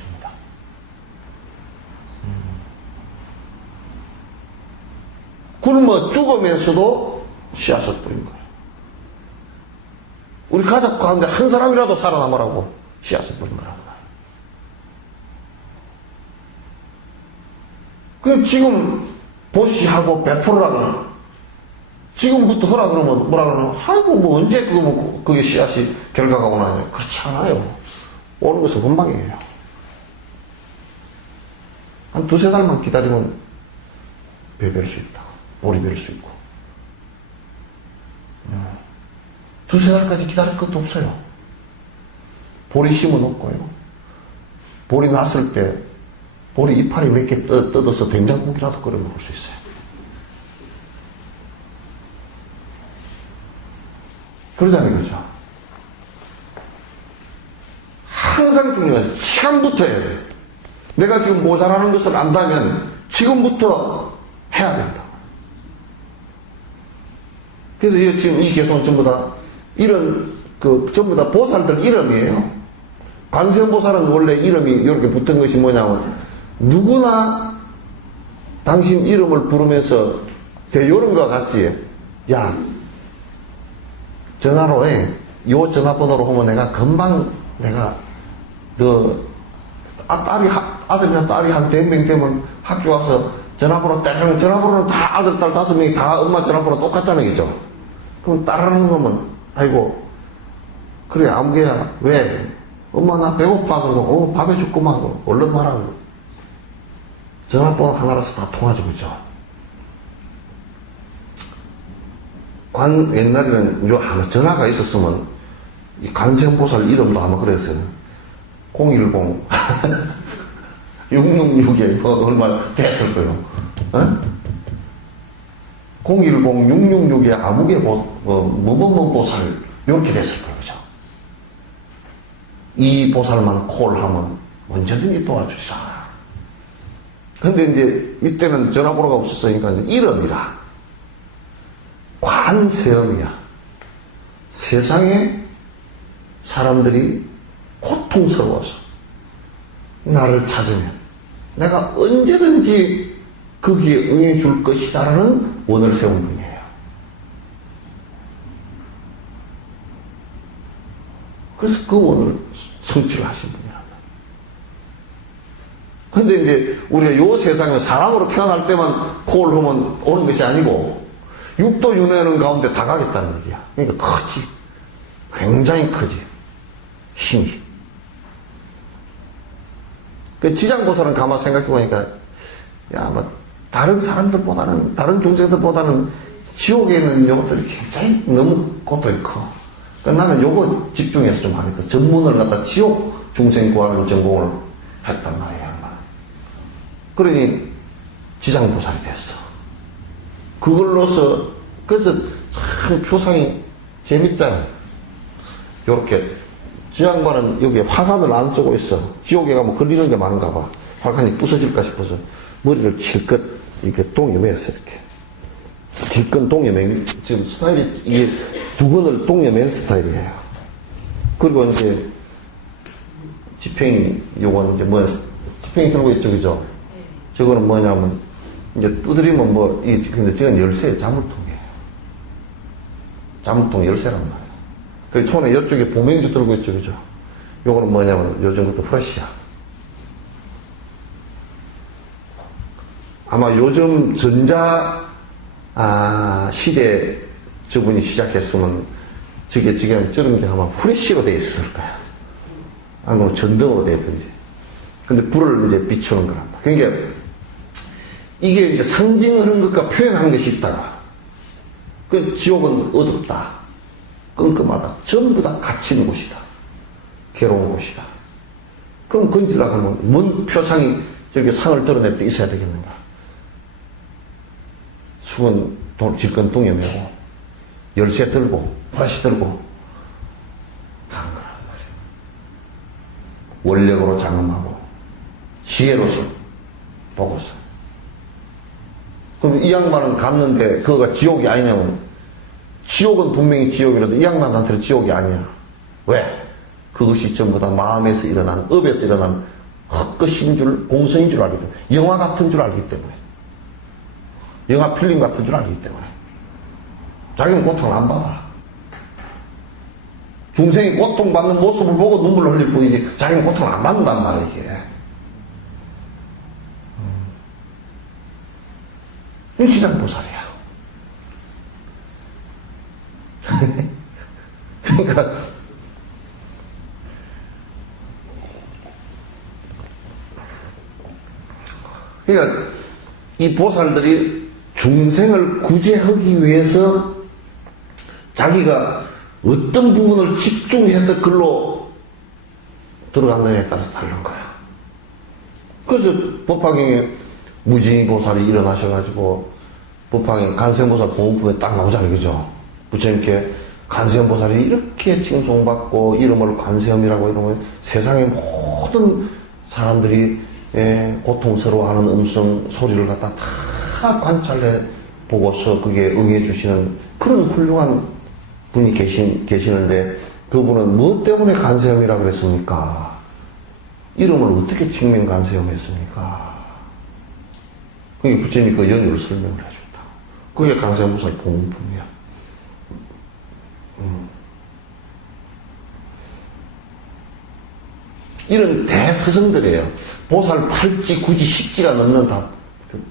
굶어 죽으면서도 씨앗을 뿌린 거예요. 우리 가족 가운데 한 사람이라도 살아남으라고 씨앗을 뿌린 거라고. 그 지금 보시하고 베풀으라는, 지금부터 하라 그러면 뭐라 그러면, 아이고 언제 그게 씨앗이 결과가 오나요? 그렇지 않아요. 오는 것은 금방이에요. 한 두세 달만 기다리면 배 뵐 수 있다. 오리 뵐 수 있고. 두세 달까지 기다릴 것도 없어요. 보리 심어 놓고요. 보리 났을 때 보리 이파리 이렇게 뜯어서 된장국이라도 끓여 먹을 수 있어요. 그러잖아요, 그죠? 항상 중요해요. 시간부터 해야 돼요. 내가 지금 모자라는 것을 안다면 지금부터 해야 된다. 그래서 지금 이 개성은 전부 다 전부 다 보살들 이름이에요. 관세음보살은 원래 이름이 이렇게 붙은 것이 뭐냐면, 누구나 당신 이름을 부르면서 이런 거 같지. 야, 전화로 해. 요 전화번호로 하면 내가 금방 아들이나 딸이 한 100명 되면 학교 와서 전화번호는 다 아들, 딸 5명이 다 엄마 전화번호 똑같잖아요, 그죠? 그럼 따르는 놈은, 아이고, 그래, 아무개야. 왜? 엄마, 나 배고파. 그러고, 밥 해줄구만. 얼른 말하고. 전화번호 하나라서 다 통하죠, 그죠? 옛날에는 아마 전화가 있었으면, 이 관세음보살 이름도 아마 그랬어요. 010, 666에 얼마 됐을 거예요. 어? 010, 666에 아무개 뭐뭐뭐보살, 이렇게 됐을 거예요, 그죠? 이 보살만 콜하면 언제든지 도와주시라. 근데 이제 이때는 전화번호가 없었으니까 이름이라. 관세음이야. 세상에 사람들이 고통스러워서 나를 찾으면 내가 언제든지 거기에 응해 줄 것이다라는 원을 세운 분이에요. 그래서 그 원을 성취를 하신 분이야. 근데 이제 우리가 요 세상에 사람으로 태어날 때만 코를 하면 오는 것이 아니고 육도 윤회는 가운데 다 가겠다는 얘기야. 그러니까 크지. 굉장히 크지. 힘이. 그 지장보살은 가만 생각해보니까, 다른 사람들보다는, 다른 중생들보다는 지옥에 있는 요것들이 굉장히 너무 고통이 커. 그러니까 나는 요거 집중해서 좀 하니까 전문을 갖다 지옥 중생 구하는 전공을 했단 말이야. 그러니 지장보살이 됐어. 그걸로서, 그래서 참 표상이 재밌잖아. 요렇게. 지 양반은 여기에 화관을 안 쓰고 있어. 지옥에 가면 걸리는 게 많은가 봐. 화관이 부서질까 싶어서 머리를 질껏 이렇게 동여매었어, 이렇게. 질끈 동여맨, 지금 스타일이, 이게 두건을 동여맨 스타일이에요. 그리고 이제 지팽이, 요건 이제 지팽이 들고 있죠, 그죠? 저거는 뭐냐면, 이제 두드리면 근데 저건 열쇠예요. 자물통이에요. 자물통 열쇠란 말이에요. 그 손에 이쪽에 보명주 들고 있죠, 그죠? 요거는 뭐냐면, 요즘 것도 프러시아. 아마 요즘 시대 저분이 시작했으면, 지금 저런 게 아마 후레쉬로 되어 있을 거야. 아니면 전등으로 되어 있든지. 근데 불을 이제 비추는 거란 말이야. 그러니까, 이게 이제 상징하는 것과 표현하는 것이 있다가, 그 지옥은 어둡다. 끔끔하다. 전부 다 갇힌 곳이다. 괴로운 곳이다. 그럼 건지려고 하면 뭔 표상이 저렇게 상을 드러낼 때 있어야 되겠는가? 수건 질끈 동여매고 열쇠 들고 브러쉬 들고 가는 거란 말이에요. 원력으로 장엄하고 지혜로서 보고서. 그럼 이 양반은 갔는데 그거가 지옥이 아니냐면, 지옥은 분명히 지옥이라도 이 양반한테는 지옥이 아니야. 왜? 그것이 전부 다 마음에서 일어난, 업에서 일어난 헛것인 줄, 공성인 줄 알기 때문에, 영화 같은 줄 알기 때문에, 영화 필름 같은 줄 알기 때문에. 자기는 고통을 안 받아. 중생이 고통받는 모습을 보고 눈물을 흘릴 뿐이지 자기는 고통을 안 받는단 말이야, 이게. 이게 지장보살이야. 그러니까 이 보살들이 중생을 구제하기 위해서 자기가 어떤 부분을 집중해서 글로 들어갔느냐에 따라서 다른 거야. 그래서 법화경에 무진이 보살이 일어나셔가지고 법화경 간세음보살 보호품에 딱 나오잖아요. 그죠? 부처님께 간세음보살이 이렇게 칭송받고 이름을 간세음이라고 이러면 세상의 모든 사람들이 고통스러워하는 음성 소리를 갖다 다 관찰해 보고서 그게 응해 주시는 그런 훌륭한 분이 계시는데 그분은 무엇 때문에 간세음이라고 그랬습니까? 이름을 어떻게 증명 간세음했습니까? 그게 부처님이 그 연유를 설명을 해줬다. 그게 간세음보살 보호품이야. 이런 대스승들이에요. 보살 8지, 9지, 10지가 넘는 다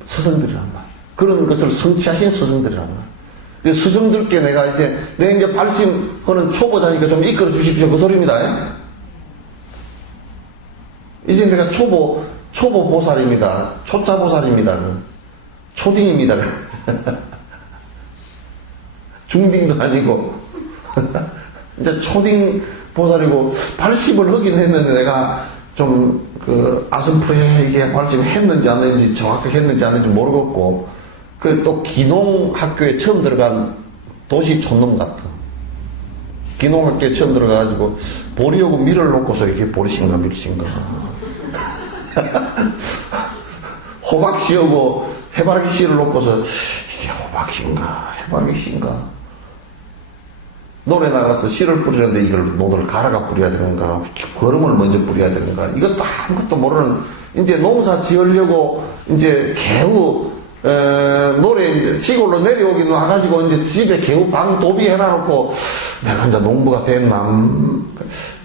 스승들이란 말이에요. 그런 것을 성취하신 스승들이란 말이에요. 스승들께 내가 이제 발심하는 초보자니까 좀 이끌어 주십시오. 그 소리입니다. 이제 내가 초보 보살입니다. 초짜 보살입니다. 초딩입니다. 중딩도 아니고. 이제 초딩 보살이고, 발심을 하긴 했는데 내가 좀, 아슴푸레 이게 발심을 했는지 안 했는지 정확하게 했는지 안 했는지 모르겠고, 또 기농학교에 처음 들어간 도시 촌놈 같아. 기농학교에 처음 들어가가지고, 보리하고 밀을 놓고서 이게 보리신가 밀신가. 호박씨하고 해바라기씨를 놓고서, 이게 호박씨인가, 해바라기씨인가. 노래 나가서 씨를 뿌리는데 이걸 논을 갈아가 뿌려야 되는가, 거름을 먼저 뿌려야 되는가, 이것도 아무것도 모르는, 이제 농사 지으려고, 이제 개우, 노래 이제 시골로 내려오긴 와가지고 이제 집에 개우 방 도비 해놔놓고, 내가 이제 농부가 됐나.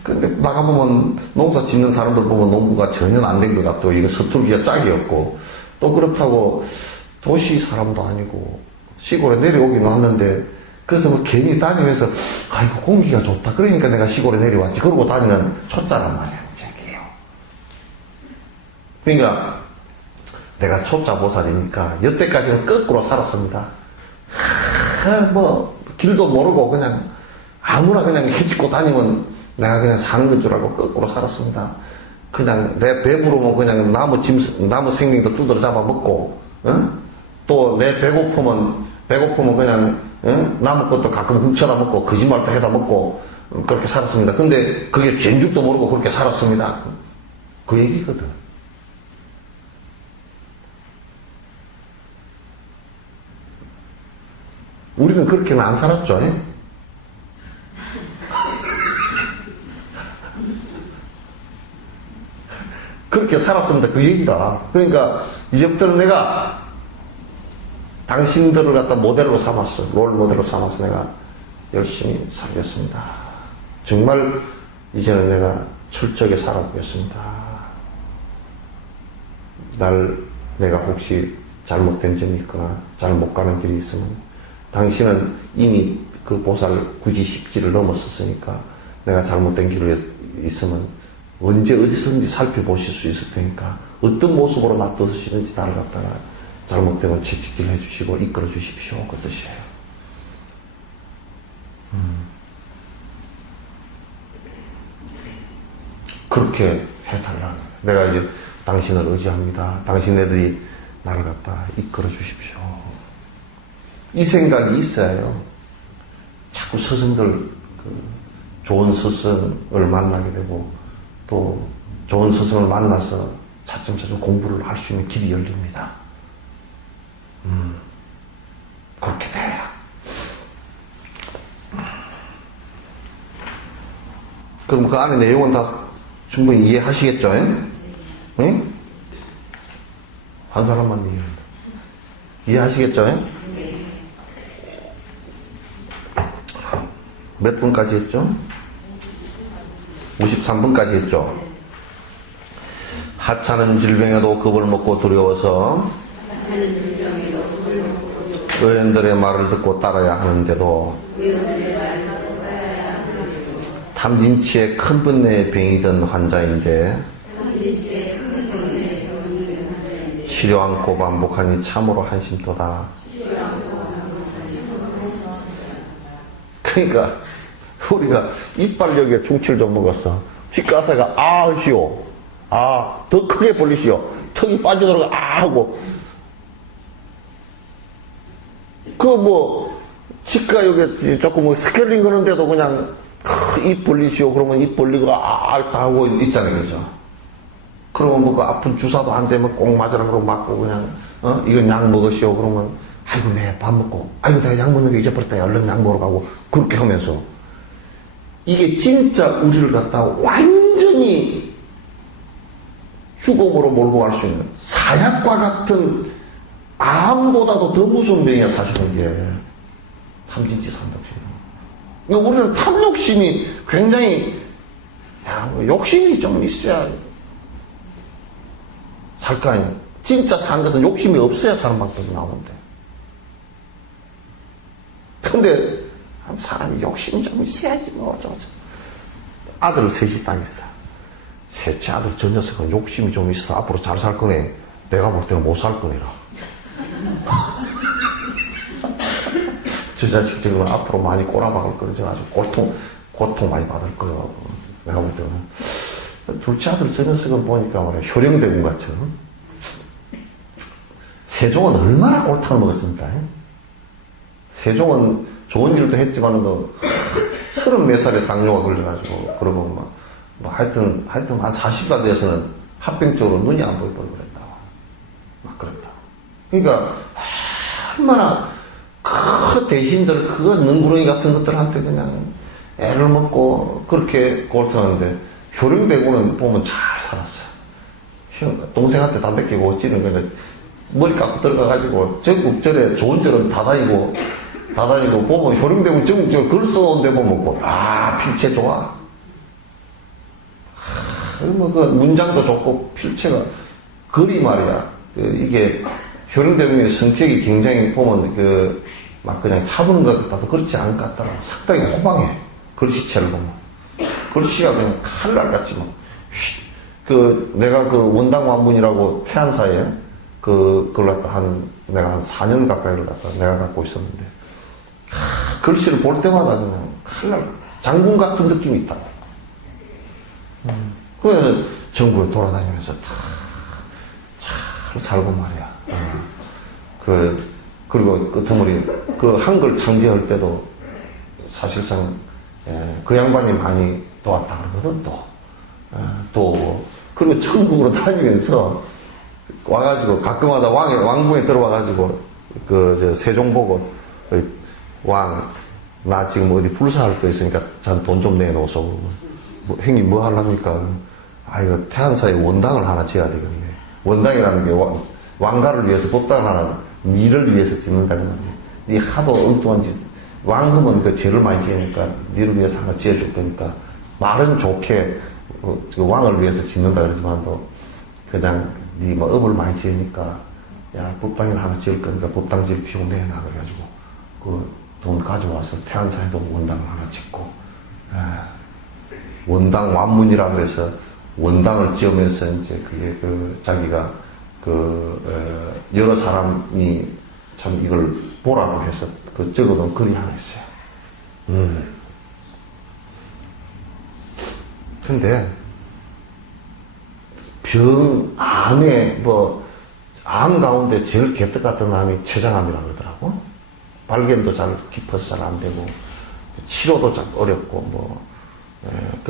근데 나가보면 농사 짓는 사람들 보면 농부가 전혀 안 된 것 같고, 이거 서툴기가 짝이 없고, 또 그렇다고 도시 사람도 아니고, 시골에 내려오긴 왔는데, 그래서 뭐 괜히 다니면서, 아이고, 공기가 좋다. 그러니까 내가 시골에 내려왔지. 그러고 다니는 초짜란 말이야. 저기요. 그러니까, 내가 초짜 보살이니까, 여태까지는 거꾸로 살았습니다. 길도 모르고 그냥, 아무나 그냥 해집고 다니면 내가 그냥 사는 건 줄 알고 거꾸로 살았습니다. 그냥 내 배부르면 그냥 나무 생명도 두드러 잡아먹고, 또 내 배고프면 그냥, 남의 것도 가끔 훔쳐다 먹고, 거짓말도 해다 먹고, 그렇게 살았습니다. 근데 그게 죄인줄도 모르고 그렇게 살았습니다. 그 얘기거든. 우리는 그렇게는 안 살았죠. 그렇게 살았습니다. 그 얘기라. 그러니까 이제부터는 내가 당신들을 갖다 모델로 삼았어. 롤 모델로 삼아서 내가 열심히 살겠습니다. 정말 이제는 내가 철저하게 살아보겠습니다. 내가 혹시 잘못된 점이 있거나 잘못 가는 길이 있으면 당신은 이미 그 보살 9지 10지를 넘었었으니까 내가 잘못된 길에 있으면 언제 어디서든지 살펴보실 수 있을 테니까 어떤 모습으로 놔두시는지 나를 갖다가 잘못되면 채찍질 해주시고 이끌어 주십시오. 그 뜻이에요. 그렇게 해달라. 내가 이제 당신을 의지합니다. 당신네들이 나를 갖다 이끌어 주십시오. 이 생각이 있어요. 자꾸 스승들, 좋은 스승을 만나게 되고 또 좋은 스승을 만나서 차츰차츰 공부를 할 수 있는 길이 열립니다. 그렇게 돼야. 그럼 그 안에 내용은 다 충분히 이해하시겠죠? 응? 한 사람만 이해하시겠죠? 몇 분까지 했죠? 53분까지 했죠? 하찮은 질병에도 겁을 먹고 두려워서 의원들의 말을 듣고 따라야 하는데도 탐진치에 큰 분내의 병이던 환자인데 치료 않고 반복하니 참으로 한심도다. 그러니까 우리가 이빨력에 충치를 좀 먹었어. 집 가서가 아 하시오. 아, 더 크게 벌리시오. 턱이 빠져들어가 아 하고. 치과 여기 조금 스케일링 하는데도 그냥 입 벌리시오. 그러면 입 벌리고 아 하고 있잖아요. 그죠? 그러면 그 아픈 주사도 안 되면 꼭 맞으라 그러고 맞고 그냥 이건 약 먹으시오. 그러면 아이고 네 밥 먹고 아이고 내가 약 먹는 거 잊어버렸다. 얼른 약 먹으러 가고 그렇게 하면서 이게 진짜 우리를 갖다 완전히 죽음으로 몰고 갈 수 있는 사약과 같은 암보다도 더 무서운 병이야 사실은 이게 탐진치 산독증. 우리는 탐욕심이 굉장히 욕심이 좀 있어야 살 거 아니야. 진짜 사는 것은 욕심이 없어야 사는 방법이 나오는데. 근데 사람이 욕심이 좀 있어야지 뭐. 아들을 셋이 당했어. 셋째 아들 저 녀석은 욕심이 좀 있어. 앞으로 잘 살 거네. 내가 볼 때는 못 살 거니라. 저 자식 지금 앞으로 많이 꼬라박을 거지. 아주 고통 많이 받을 거요. 내가 볼 때는. 둘째 아들 저 녀석은 보니까 말이야. 효령대군 같처럼. 세종은 얼마나 골탕을 먹었습니까? 세종은 좋은 일도 했지만은 34살에 당뇨가 걸려가지고, 그러고 하여튼 한 40살 돼서는 합병증으로 눈이 안 보일 걸 그랬다. 막 그랬다. 그러니까, 얼마나 그 대신들, 그거 능구렁이 같은 것들한테 그냥 애를 먹고 그렇게 골탕하는데, 효령대군은 보면 잘 살았어. 동생한테 담배 끼고 찌는 거는 머리 깎고 들어가가지고 전국절에 좋은 절은 다 다니고 보면 효령대군 전국절 글 써놓은 데 보면 필체 좋아. 그 문장도 좋고 필체가 글이 말이야. 이게 효령대군의 성격이 굉장히 보면 막 그냥 차부는 것 같아도 그렇지 않은 것 같더라. 상당히 호방해. 글씨체를 보면. 글씨가 그냥 칼날같이 막 내가 원당 완문이라고 태안사에 그걸 갖다 내가 한 4년 가까이를 갖다 내가 갖고 있었는데, 글씨를 볼 때마다 그냥 칼날, 장군 같은 느낌이 있다. 그래서 전국에 돌아다니면서 잘 살고 말이야. 그리고 끄트머리, 한글 창제할 때도 사실상, 그 양반이 많이 도왔다 그러거든, 그리고 천국으로 다니면서 와가지고 가끔마다 왕궁에 들어와가지고 세종 보고 나 지금 어디 불사할 거 있으니까 전 돈 좀 내놓으소. 형님 뭐 하려니까 이거 태안사에 원당을 하나 지어야 되겠네. 원당이라는 게 왕가를 위해서 법당 하나 미를 위해서 짓는다는 말이야. 네 하도 엉뚱한 짓 왕금은 죄를 많이 지으니까 니를 위해서 하나 지어줄 거니까 말은 좋게 왕을 위해서 짓는다 그러지만도 그냥 니 업을 많이 지으니까 법당을 하나 지을 거니까 법당 지을 비용 내놔 그래가지고 돈 가져와서 태안사에도 원당을 하나 짓고 원당 완문이라 그래서 원당을 지으면서 이제 그게 자기가 여러 사람이 참 이걸 보라고 해서 적어놓은 글이 하나 있어요. 근데 암 가운데 제일 개떡 같은 암이 췌장암이라고 그러더라고. 발견도 잘 깊어서 잘 안 되고, 치료도 잘 어렵고,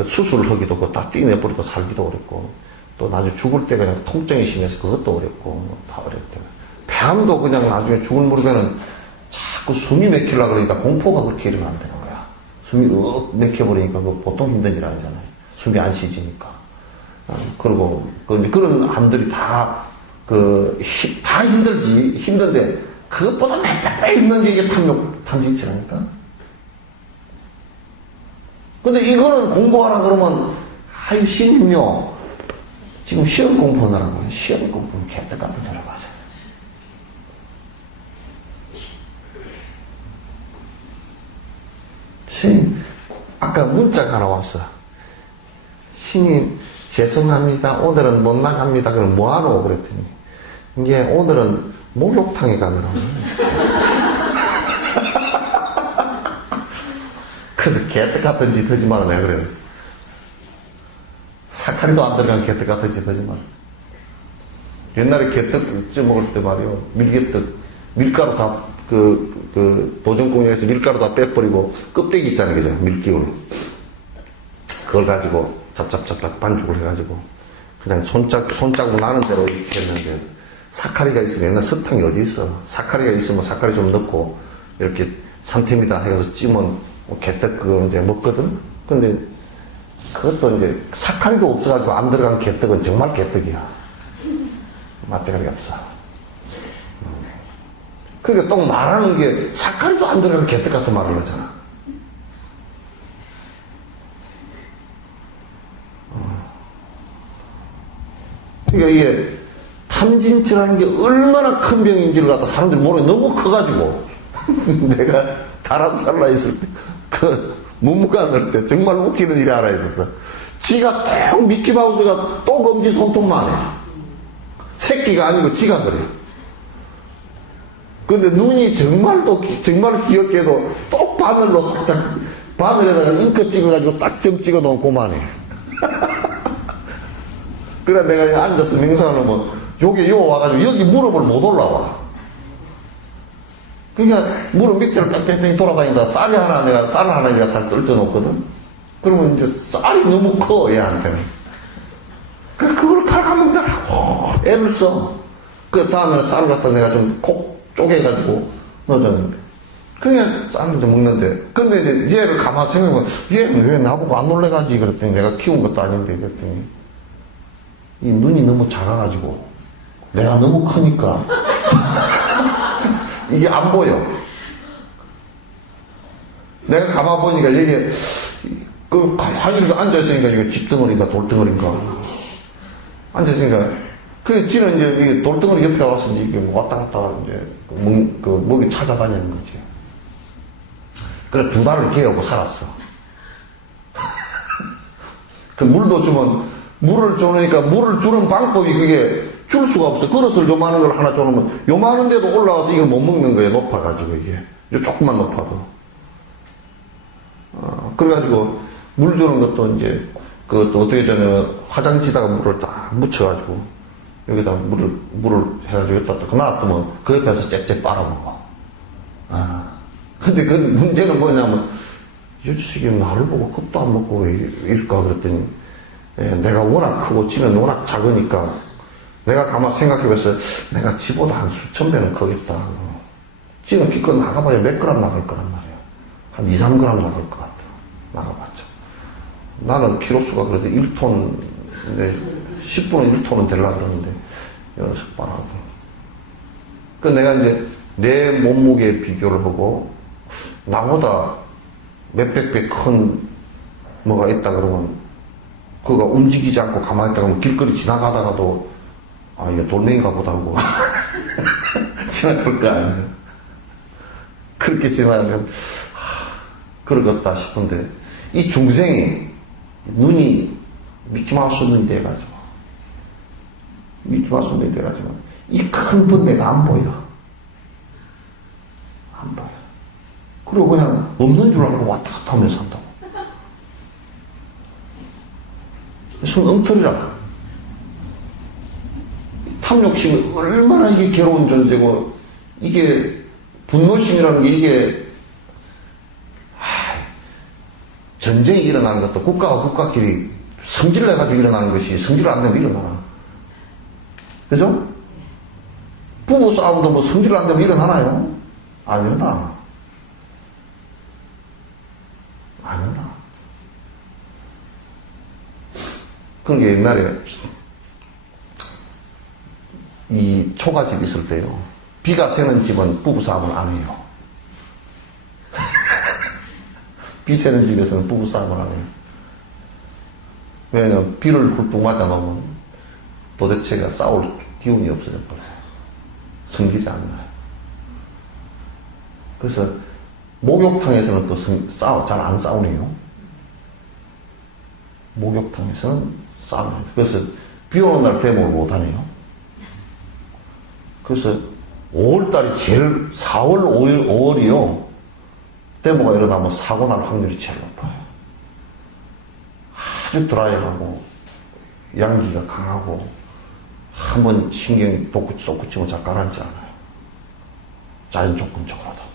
수술을 하기도 다 떼내버리고 살기도 어렵고, 또 나중에 죽을 때 그냥 통증이 심해서 그것도 어렵고, 다 어렵대. 폐암도 그냥 나중에 죽을 무렵에는 자꾸 숨이 막히려고 그러니까 공포가 그렇게 이러면 안 되는 거야. 숨이 막혀버리니까 보통 힘든 일 아니잖아요. 숨이 안 쉬지니까. 그리고, 그런 암들이 다 힘들지. 힘든데, 그것보다 맨날 힘든 게 이게 탐진치라니까. 근데 이거는 공부하라 그러면, 신임요. 지금 시험 공부하느라고. 시험 공부는 개떡 같은 소리 맞아. 스님, 아까 문자가 하나 왔어. 스님, 죄송합니다. 오늘은 못 나갑니다. 그럼 뭐하노? 그랬더니, 이게 오늘은 목욕탕에 가느라고. 그래서 개떡 같은 짓 하지 마라 내가 그래. 사카리도 안 들어간 개떡 같은 짓 하지 마라. 옛날에 개떡 쪄 먹을 때 말이요. 밀개떡, 밀가루 다, 도전공장에서 밀가루 다 빼버리고, 껍데기 있잖아요. 그죠? 밀기울. 그걸 가지고, 짭짭짭짭 반죽을 해가지고, 그냥 손자국 나는 대로 이렇게 했는데, 사카리가 있으면 옛날 설탕이 어디 있어? 사카리가 있으면 사카리 좀 넣고, 이렇게 상태입니다 해가지고 찌면, 개떡 그거 이제 먹거든? 근데, 그것도 이제, 사카리도 없어가지고 안 들어간 개떡은 정말 개떡이야. 맛대가리가 없어. 그러니까 또 말하는 게 사카리도 안 들어간 개떡 같은 말을 하잖아. 그러니까 이게 탐진치라는 게 얼마나 큰 병인지를 갖다 사람들이 모르게 너무 커가지고 내가 다람살라 있을 때 그 문무관 넣을 때 정말 웃기는 일이 하나 있었어. 지가 꼭 미키마우스가 또 검지 손톱만 해. 새끼가 아니고 지가 그래. 근데 눈이 정말 귀엽게도 똑 바늘로 살짝, 바늘에다가 잉크 찍어가지고 딱 점 찍어 놓은 고만해. 그래 내가 앉아서 명상을 하면, 요게 요 와가지고 여기 무릎을 못 올라와. 그러니까 무릎 밑으로 뺑뺑뺑 돌아다니다 쌀 하나 내가 살 떨쳐 놓거든? 그러면 이제 쌀이 너무 커, 얘한테는. 그걸 갈아먹느라고 애를 써. 그 다음에 쌀을 갖다 내가 좀 콕 쪼개가지고 넣어줬는데. 그냥 쌀을 좀 먹는데. 근데 이제 얘를 가만히 생각해보면, 얘는 왜 나보고 안 놀래가지? 그랬더니 내가 키운 것도 아닌데, 그랬더니. 이 눈이 너무 작아가지고, 내가 너무 크니까, 이게 안 보여. 내가 가만히 보니까 이게, 가만히 이렇게 앉아있으니까 이게 집덩어리인가 돌덩어리인가. 앉아있으니까, 지는 이제 돌덩어리 옆에 와서 이게 왔다 갔다 이제 먹이 찾아다니는 거지. 그래, 2달을 개하고 살았어. 그 물도 주면, 물을 주니까 물을 주는 방법이 그게 줄 수가 없어. 그릇을 요만한 걸 하나 줘놓으면 요만한 데도 올라와서 이걸 못 먹는 거예요. 높아가지고 이게. 조금만 높아도. 그래가지고 물 주는 것도 이제 그것도 어떻게 전에 화장지에다가 물을 딱 묻혀가지고 여기다 물을 해가지고 여기다 딱 놔두면 그 옆에서 짹짹 빨아먹어. 근데 그 문제는 뭐냐면 이 자식이 나를 보고 겁도 안 먹고 왜 이럴까 그랬더니 내가 워낙 크고 지는 워낙 작으니까 내가 가만 생각해봤어요. 내가 지보다 한 수천 배는 크겠다. 지는 기껏 나가봐야 몇 그램 나갈 거란 말이야. 한 2, 3g 나갈 것 같아. 나가봤자. 나는 키로수가 그래도 1톤, 10분은 1톤은 되려고 그러는데, 연습 안 하고. 그 내가 이제 내 몸무게 비교를 하고, 나보다 몇백 배 큰 뭐가 있다 그러면, 그가 움직이지 않고 가만히 있다가 뭐 길거리 지나가다가도, 이게 돌멩이가 보다 하고, 지나갈 거 아니야. 그렇게 지나가면, 그러겠다 싶은데, 이 중생이 눈이 미키마우스 눈이 돼가지고, 미키마우스 눈이 돼가지고, 이 큰 번뇌가 안 보여. 안 보여. 그리고 그냥 없는 줄 알고 왔다 갔다 하면서 산다고. 순 엉터리라. 탐욕심이 얼마나 이게 괴로운 존재고, 이게 분노심이라는 게 이게 전쟁이 일어나는 것도 국가와 국가끼리 성질을 해가지고 일어나는 것이 성질을 안 내면 일어나나. 그죠? 부부 싸움도 뭐 성질을 안 내면 일어나나요? 안 일어나. 안 일어나. 그런 게 옛날에 이 초가집 있을 때요. 비가 새는 집은 부부 싸움을 안 해요. 비 새는 집에서는 부부 싸움을 안 해요. 왜냐면 비를 훌쩍 맞아 놓으면 도대체가 싸울 기운이 없어져 버려요. 성질이 안 나요. 그래서 목욕탕에서는 또 잘 안 싸우네요. 목욕탕에서는 싸우네요. 그래서 비 오는 날 배목을 못 하네요. 그래서 5월달이 제일 4월, 5월이요. 데모가 일어나면 사고 날 확률이 제일 높아요. 아주 드라이하고 양기가 강하고 한번 신경이 쏙붙이면 잘 가라앉지 않아요. 자연 조건적으로도.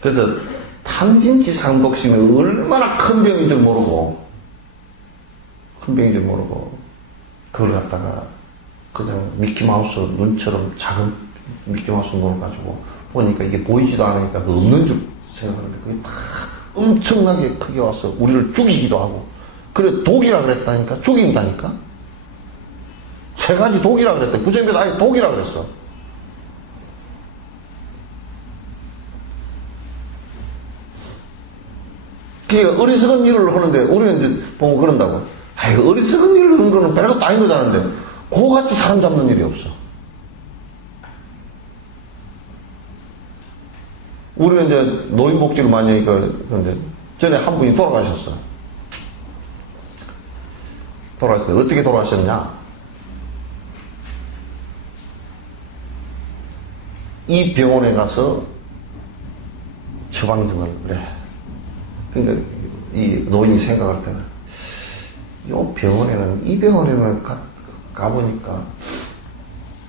그래서 탐진치 상독심이 얼마나 큰 병인 줄 모르고 그걸 갖다가 그냥 미키마우스 눈처럼 작은 미키마우스 눈을 가지고 보니까 이게 보이지도 않으니까 그 없는 줄 생각하는데 그게 다 엄청나게 크게 와서 우리를 죽이기도 하고 그래 독이라 그랬다니까 죽인다니까 세 가지 독이라 그랬다 부정비도 아예 독이라 그랬어. 그러니까 어리석은 일을 하는데 우리는 이제 보면 그런다고 아이고 어리석은 일을 하는 거는 별것도 아닌 거잖은데 그거같이 사람 잡는 일이 없어. 우리는 이제 노인복지를 많이 하니까 근데 전에 한 분이 돌아가셨어. 돌아가셨어요. 어떻게 돌아가셨냐? 이 병원에 가서 처방전을 그래. 그러니까 이 노인이 생각할 때는 이 병원에는 가보니까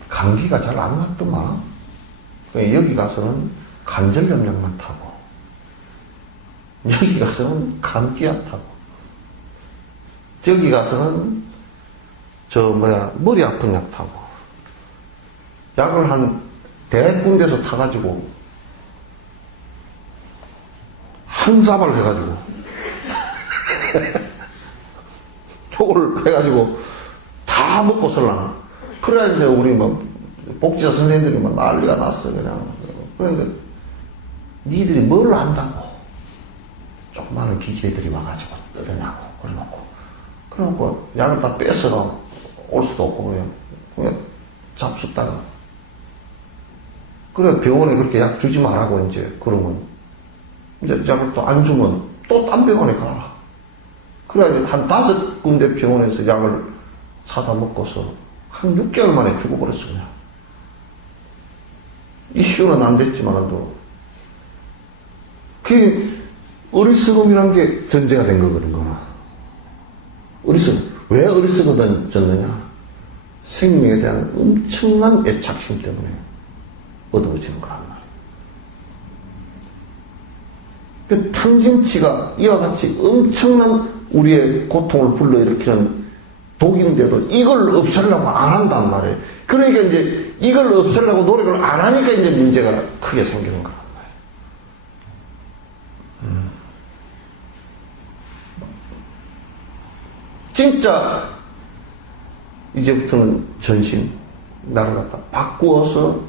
감기가 잘 안 났더만. 여기 가서는 관절염약만 타고 여기 가서는 감기약 타고 저기 가서는 머리 아픈 약 타고 약을 한 100군데서 타가지고 한 사발 해가지고 저걸 해가지고 다 먹고 설랑. 그래야 이제 우리 복지사 선생님들이 난리가 났어 그냥. 그러니까 니들이 뭘 안다고 조그마한 기집애들이 와가지고 떠드냐고 그래놓고 약을 다 뺏어가 올 수도 없고 그냥 잡숫다가 그래 병원에 그렇게 약 주지 말라고 이제 그러면 이제 약을 또 안 주면 또 딴 병원에 가라. 그래 한 5군데 병원에서 약을 사다 먹고서 한 6개월 만에 죽어버렸어 그냥. 이슈는 안 됐지만도 그게 어리석음이란 게 전제가 된 거거든. 왜 어리석어졌느냐? 생명에 대한 엄청난 애착심 때문에 어두워지는 거란 말이에요. 그 탐진치가 이와 같이 엄청난 우리의 고통을 불러일으키는 독인데도 이걸 없애려고 안 한단 말이에요. 그러니까 이제 이걸 없애려고 노력을 안 하니까 이제 문제가 크게 생기는 거란 말이에요. 진짜 이제부터는 전신 나를 갖다 바꾸어서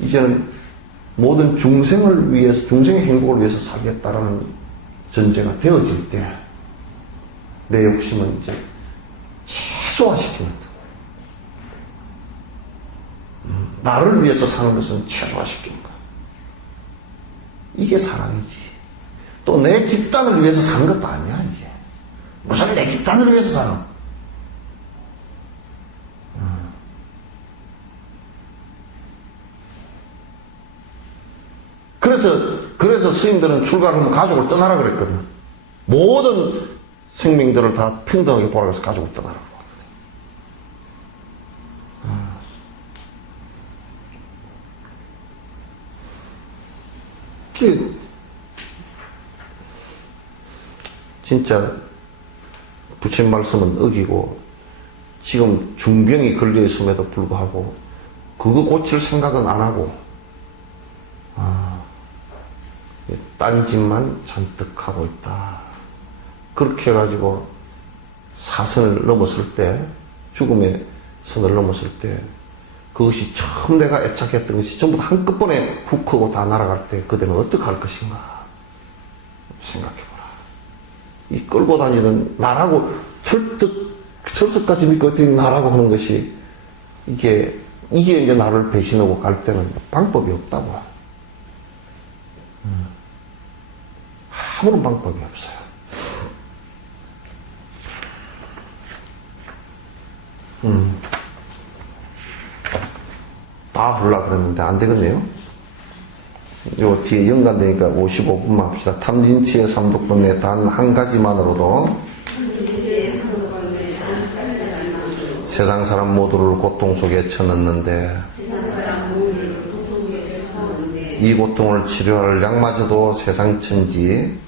이제는 모든 중생을 위해서 중생의 행복을 위해서 살겠다라는 전제가 되어질 때 내 욕심은 이제 최소화시키는 거야. 나를 위해서 사는 것은 최소화시키는 거야. 이게 사랑이지. 또 내 집단을 위해서 사는 것도 아니야 이게. 무슨 내 집단을 위해서 사는. 그래서 스님들은 출가하면 가족을 떠나라 그랬거든. 모든 생명들을 다 평등하게 보라고 해서 가족을 떠나라고. 진짜 부처님 말씀은 어기고 지금 중병이 걸려 있음에도 불구하고 그거 고칠 생각은 안 하고 딴짓만 잔뜩 하고 있다. 그렇게 해가지고 사선을 넘었을 때, 죽음의 선을 넘었을 때, 그것이 처음 내가 애착했던 것이 전부 다 한꺼번에 훅 하고 다 날아갈 때 그대는 어떻게 할 것인가 생각해보라. 이 끌고 다니던 나라고 철석까지 믿고 어떻게 나라고 하는 것이 이게 이제 나를 배신하고 갈 때는 방법이 없다고. 아무런 방법이 없어요. 다 하려고 그랬는데 안 되겠네요. 요 뒤에 연관되니까 55분만 합시다. 탐진치의 삼독본에 단 한 가지만으로도 세상 사람 모두를 고통 속에 쳐넣는데 이 고통을 치료할 약마저도 세상 천지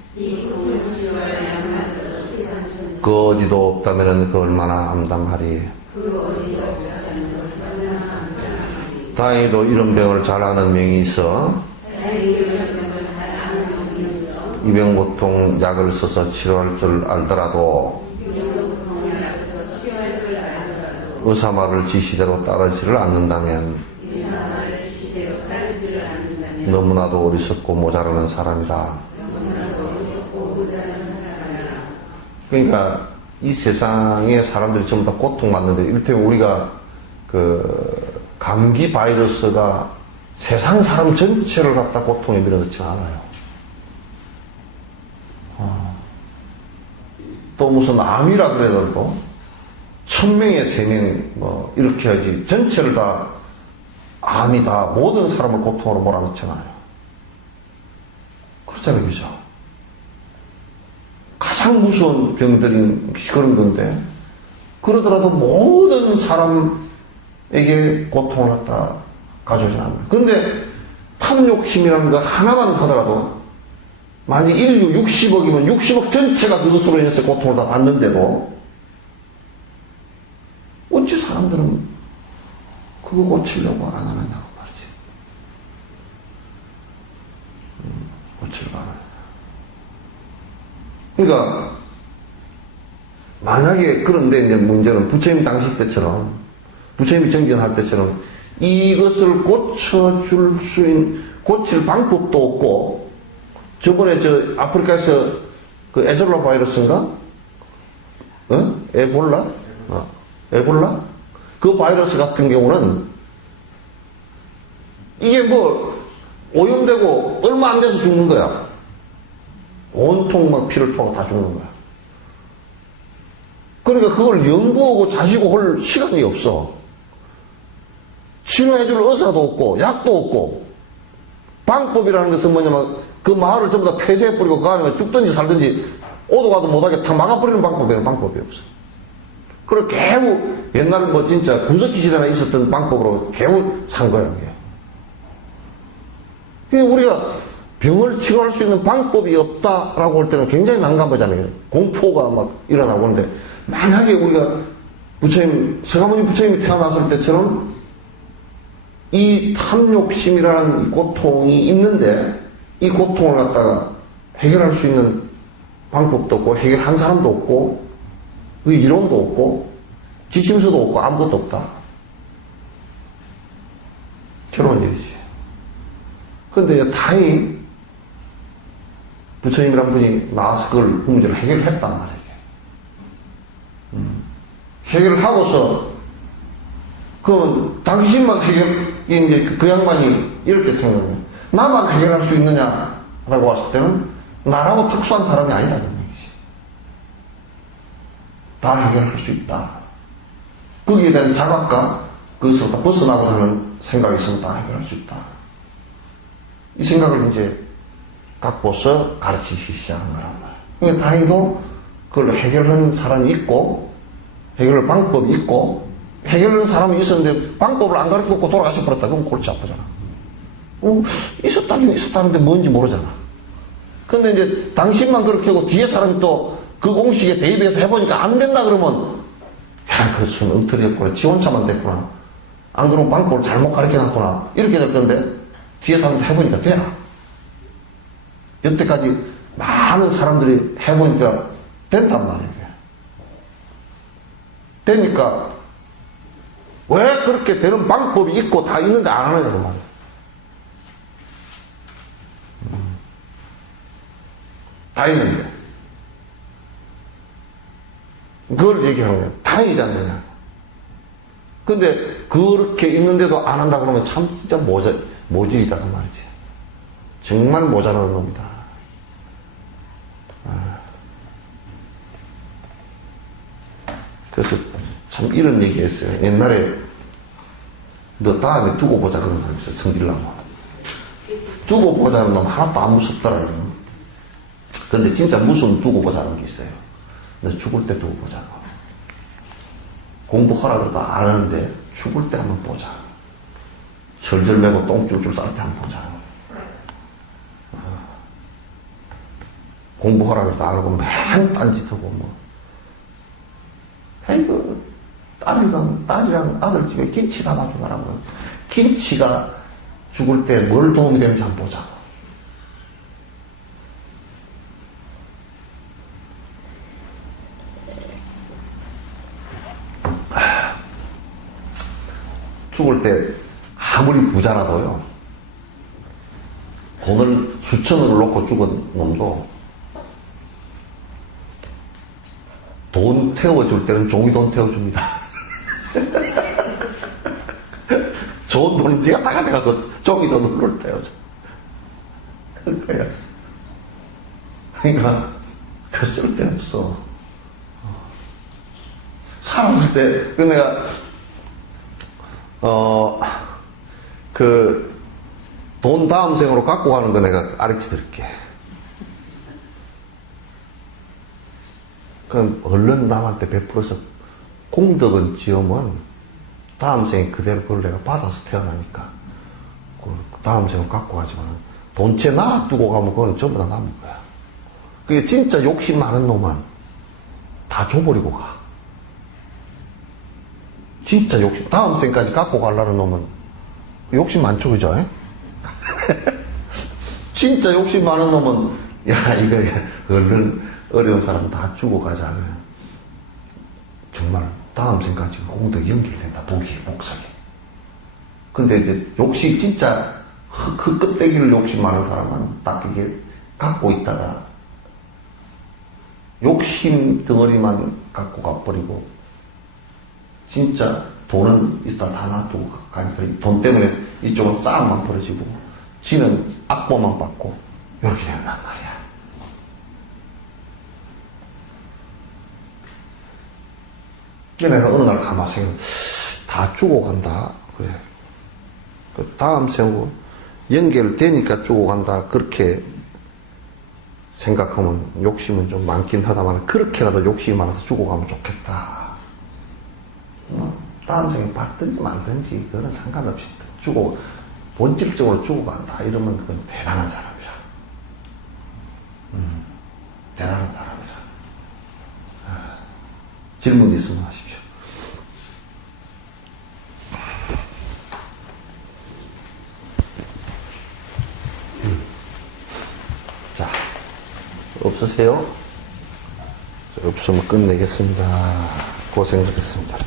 그 어디도 없다면 그 얼마나 암담하리. 다행히도 이런 병을 잘 아는 명이 있어 이 병 고통 약을 써서 치료할 줄 알더라도 의사 말을 지시대로 따르지를 않는다면 너무나도 어리석고 모자라는 사람이라. 그러니까 이 세상에 사람들이 전부 다 고통받는데, 이를테면 우리가 감기 바이러스가 세상 사람 전체를 갖다 고통에 밀어넣지 않아요. 또 무슨 암이라 그래도 1000명에 3명 이렇게 하지 전체를 다 암이 다 모든 사람을 고통으로 몰아넣잖아요. 그렇잖아요. 그죠? 가장 무서운 병들인 그런 건데, 그러더라도 모든 사람에게 고통을 갖다 가져오지 않아요. 그런데 탐욕심이라는 거 하나만 하더라도 만약 인류 60억이면 60억 전체가 그것으로 인해서 고통을 다 받는데도 어찌 사람들은 그거 고치려고 안 하느냐고 말이지. 고치려고 안 하느냐. 그러니까 만약에, 그런데 이제 문제는 부처님 당시 때처럼, 부처님이 정진할 때처럼 이것을 고쳐줄 수 있는, 고칠 방법도 없고, 저번에 아프리카에서 그 에졸라 바이러스인가? 에볼라? 에볼라? 그 바이러스 같은 경우는 이게 오염되고 얼마 안 돼서 죽는 거야. 온통 막 피를 토하고 다 죽는 거야. 그러니까 그걸 연구하고 자시고 할 시간이 없어. 치료해줄 의사도 없고 약도 없고, 방법이라는 것은 뭐냐면 그 마을을 전부 다 폐쇄해버리고 그 안에 죽든지 살든지 오도 가도 못하게 다 막아버리는 방법에는 방법이 없어. 그리고 겨우 옛날 진짜 구석기 시대나 있었던 방법으로 겨우 산 거야. 그러니까 우리가 병을 치료할 수 있는 방법이 없다라고 할 때는 굉장히 난감하잖아요. 공포가 막 일어나고. 하는데 만약에 우리가 서가모니 부처님이 태어났을 때처럼 이 탐욕심이라는 고통이 있는데, 이 고통을 갖다가 해결할 수 있는 방법도 없고, 해결한 사람도 없고, 그 이론도 없고, 지침서도 없고, 아무것도 없다. 괴로운 일이지. 그런데 다행히 부처님이란 분이 나와서 그 문제를 해결했단 말이에요. 해결을 하고서, 그러면 당신만 이제 그 양반이 이렇게 생각해요. 나만 해결할 수 있느냐라고 왔을 때는 나라고 특수한 사람이 아니다는 얘기지. 다 해결할 수 있다. 거기에 대한 자각과 그것을 다 벗어나고 하는 생각이 있으면 다 해결할 수 있다. 이 생각을 이제 갖고서 가르치기 시작한 거란 말이에요. 그러니까 다행히도 그걸 해결하는 사람이 있고, 해결할 방법이 있고, 해결하는 사람이 있었는데 방법을 안 가르쳐놓고 돌아가셔 버렸다. 그럼 골치 아프잖아. 있었다긴 있었다는데 뭔지 모르잖아. 근데 이제 당신만 그렇게 하고 뒤에 사람이 또 그 공식에 대입해서 해보니까 안 된다 그러면, 야, 그것은 엉터리였구나. 지 혼자만 됐구나. 안 그러면 방법을 잘못 가르쳐놨구나. 이렇게 될 건데, 뒤에 사람도 해보니까 돼. 여태까지 많은 사람들이 해보니까 된단 말이에요. 되니까, 왜 그렇게 되는 방법이 있고 다 있는데 안 하느냐고 말이에요. 다 있는데. 그걸 얘기하는 거예요. 다행이지 않느냐. 근데 그렇게 있는데도 안 한다 그러면 참 진짜 모질이다 그 말이지. 정말 모자라는 놈이다. 그래서 참 이런 얘기 했어요. 옛날에 너 다음에 두고 보자 그런 사람 있어요. 성질나면. 두고 보자는 놈 하나도 안 무섭더라고요. 근데 진짜 무서운 두고 보자는 게 있어요. 너 죽을 때 두고 보자. 공부하라 그래도 안 하는데 죽을 때 한번 보자. 절절 매고 똥 줄줄 쌀 때 한번 보자. 공부하라 그래도 안 하고 맨 딴짓하고 뭐. 아이고, 딸이랑 아들 집에 김치 담아주라고. 김치가 죽을 때 뭘 도움이 되는지 한번 보자. 죽을 때 아무리 부자라도요, 돈을 수천억을 놓고 죽은 놈도 돈 태워줄 때는 종이돈 태워줍니다. 좋은 돈은 네가 다 가져가고 종이돈으로 태워줘. 그러니까 그 쓸데없어. 살았을 때 그 내가 돈 다음 생으로 갖고 가는 거 내가 가르쳐 드릴게. 그럼 얼른 남한테 베풀어서 공덕은 지으면 다음 생에 그대로 그걸 내가 받아서 태어나니까 그 다음 생을 갖고 가지만 돈채 놔두고 가면 그건 전부 다 남은 거야. 그게 진짜 욕심 많은 놈은 다 줘버리고 가. 진짜 욕심, 다음 생까지 갖고 가려는 놈은 욕심 많죠, 그죠? 진짜 욕심 많은 놈은 야 이거 얼른 어려운 사람 다 주고 가자. 정말 다음 생까지 공덕이 연결된다. 복이, 복석이. 근데 이제 욕심 진짜 그 껍데기를 욕심 많은 사람은 딱 이게 갖고 있다가 욕심 덩어리만 갖고 가버리고 진짜 돈은 일단 다 놔두고 가니까 돈 때문에 이쪽은 싸움만 벌어지고 지는 악보만 받고 이렇게 된단 말이야. 내가 어느 날 가만히 생각, 다 주고 간다. 그래. 그 다음 생으로 연결되니까 주고 간다. 그렇게 생각하면 욕심은 좀 많긴 하다만 그렇게라도 욕심이 많아서 주고 가면 좋겠다. 다음 생에 받든지 말든지 그거는 상관없이 주고 본질적으로 주고 간다. 이러면 그건 대단한 사람이라. 대단한 사람이라. 질문 있으면 하십시오. 자, 없으세요? 없으면 끝내겠습니다. 고생하셨습니다.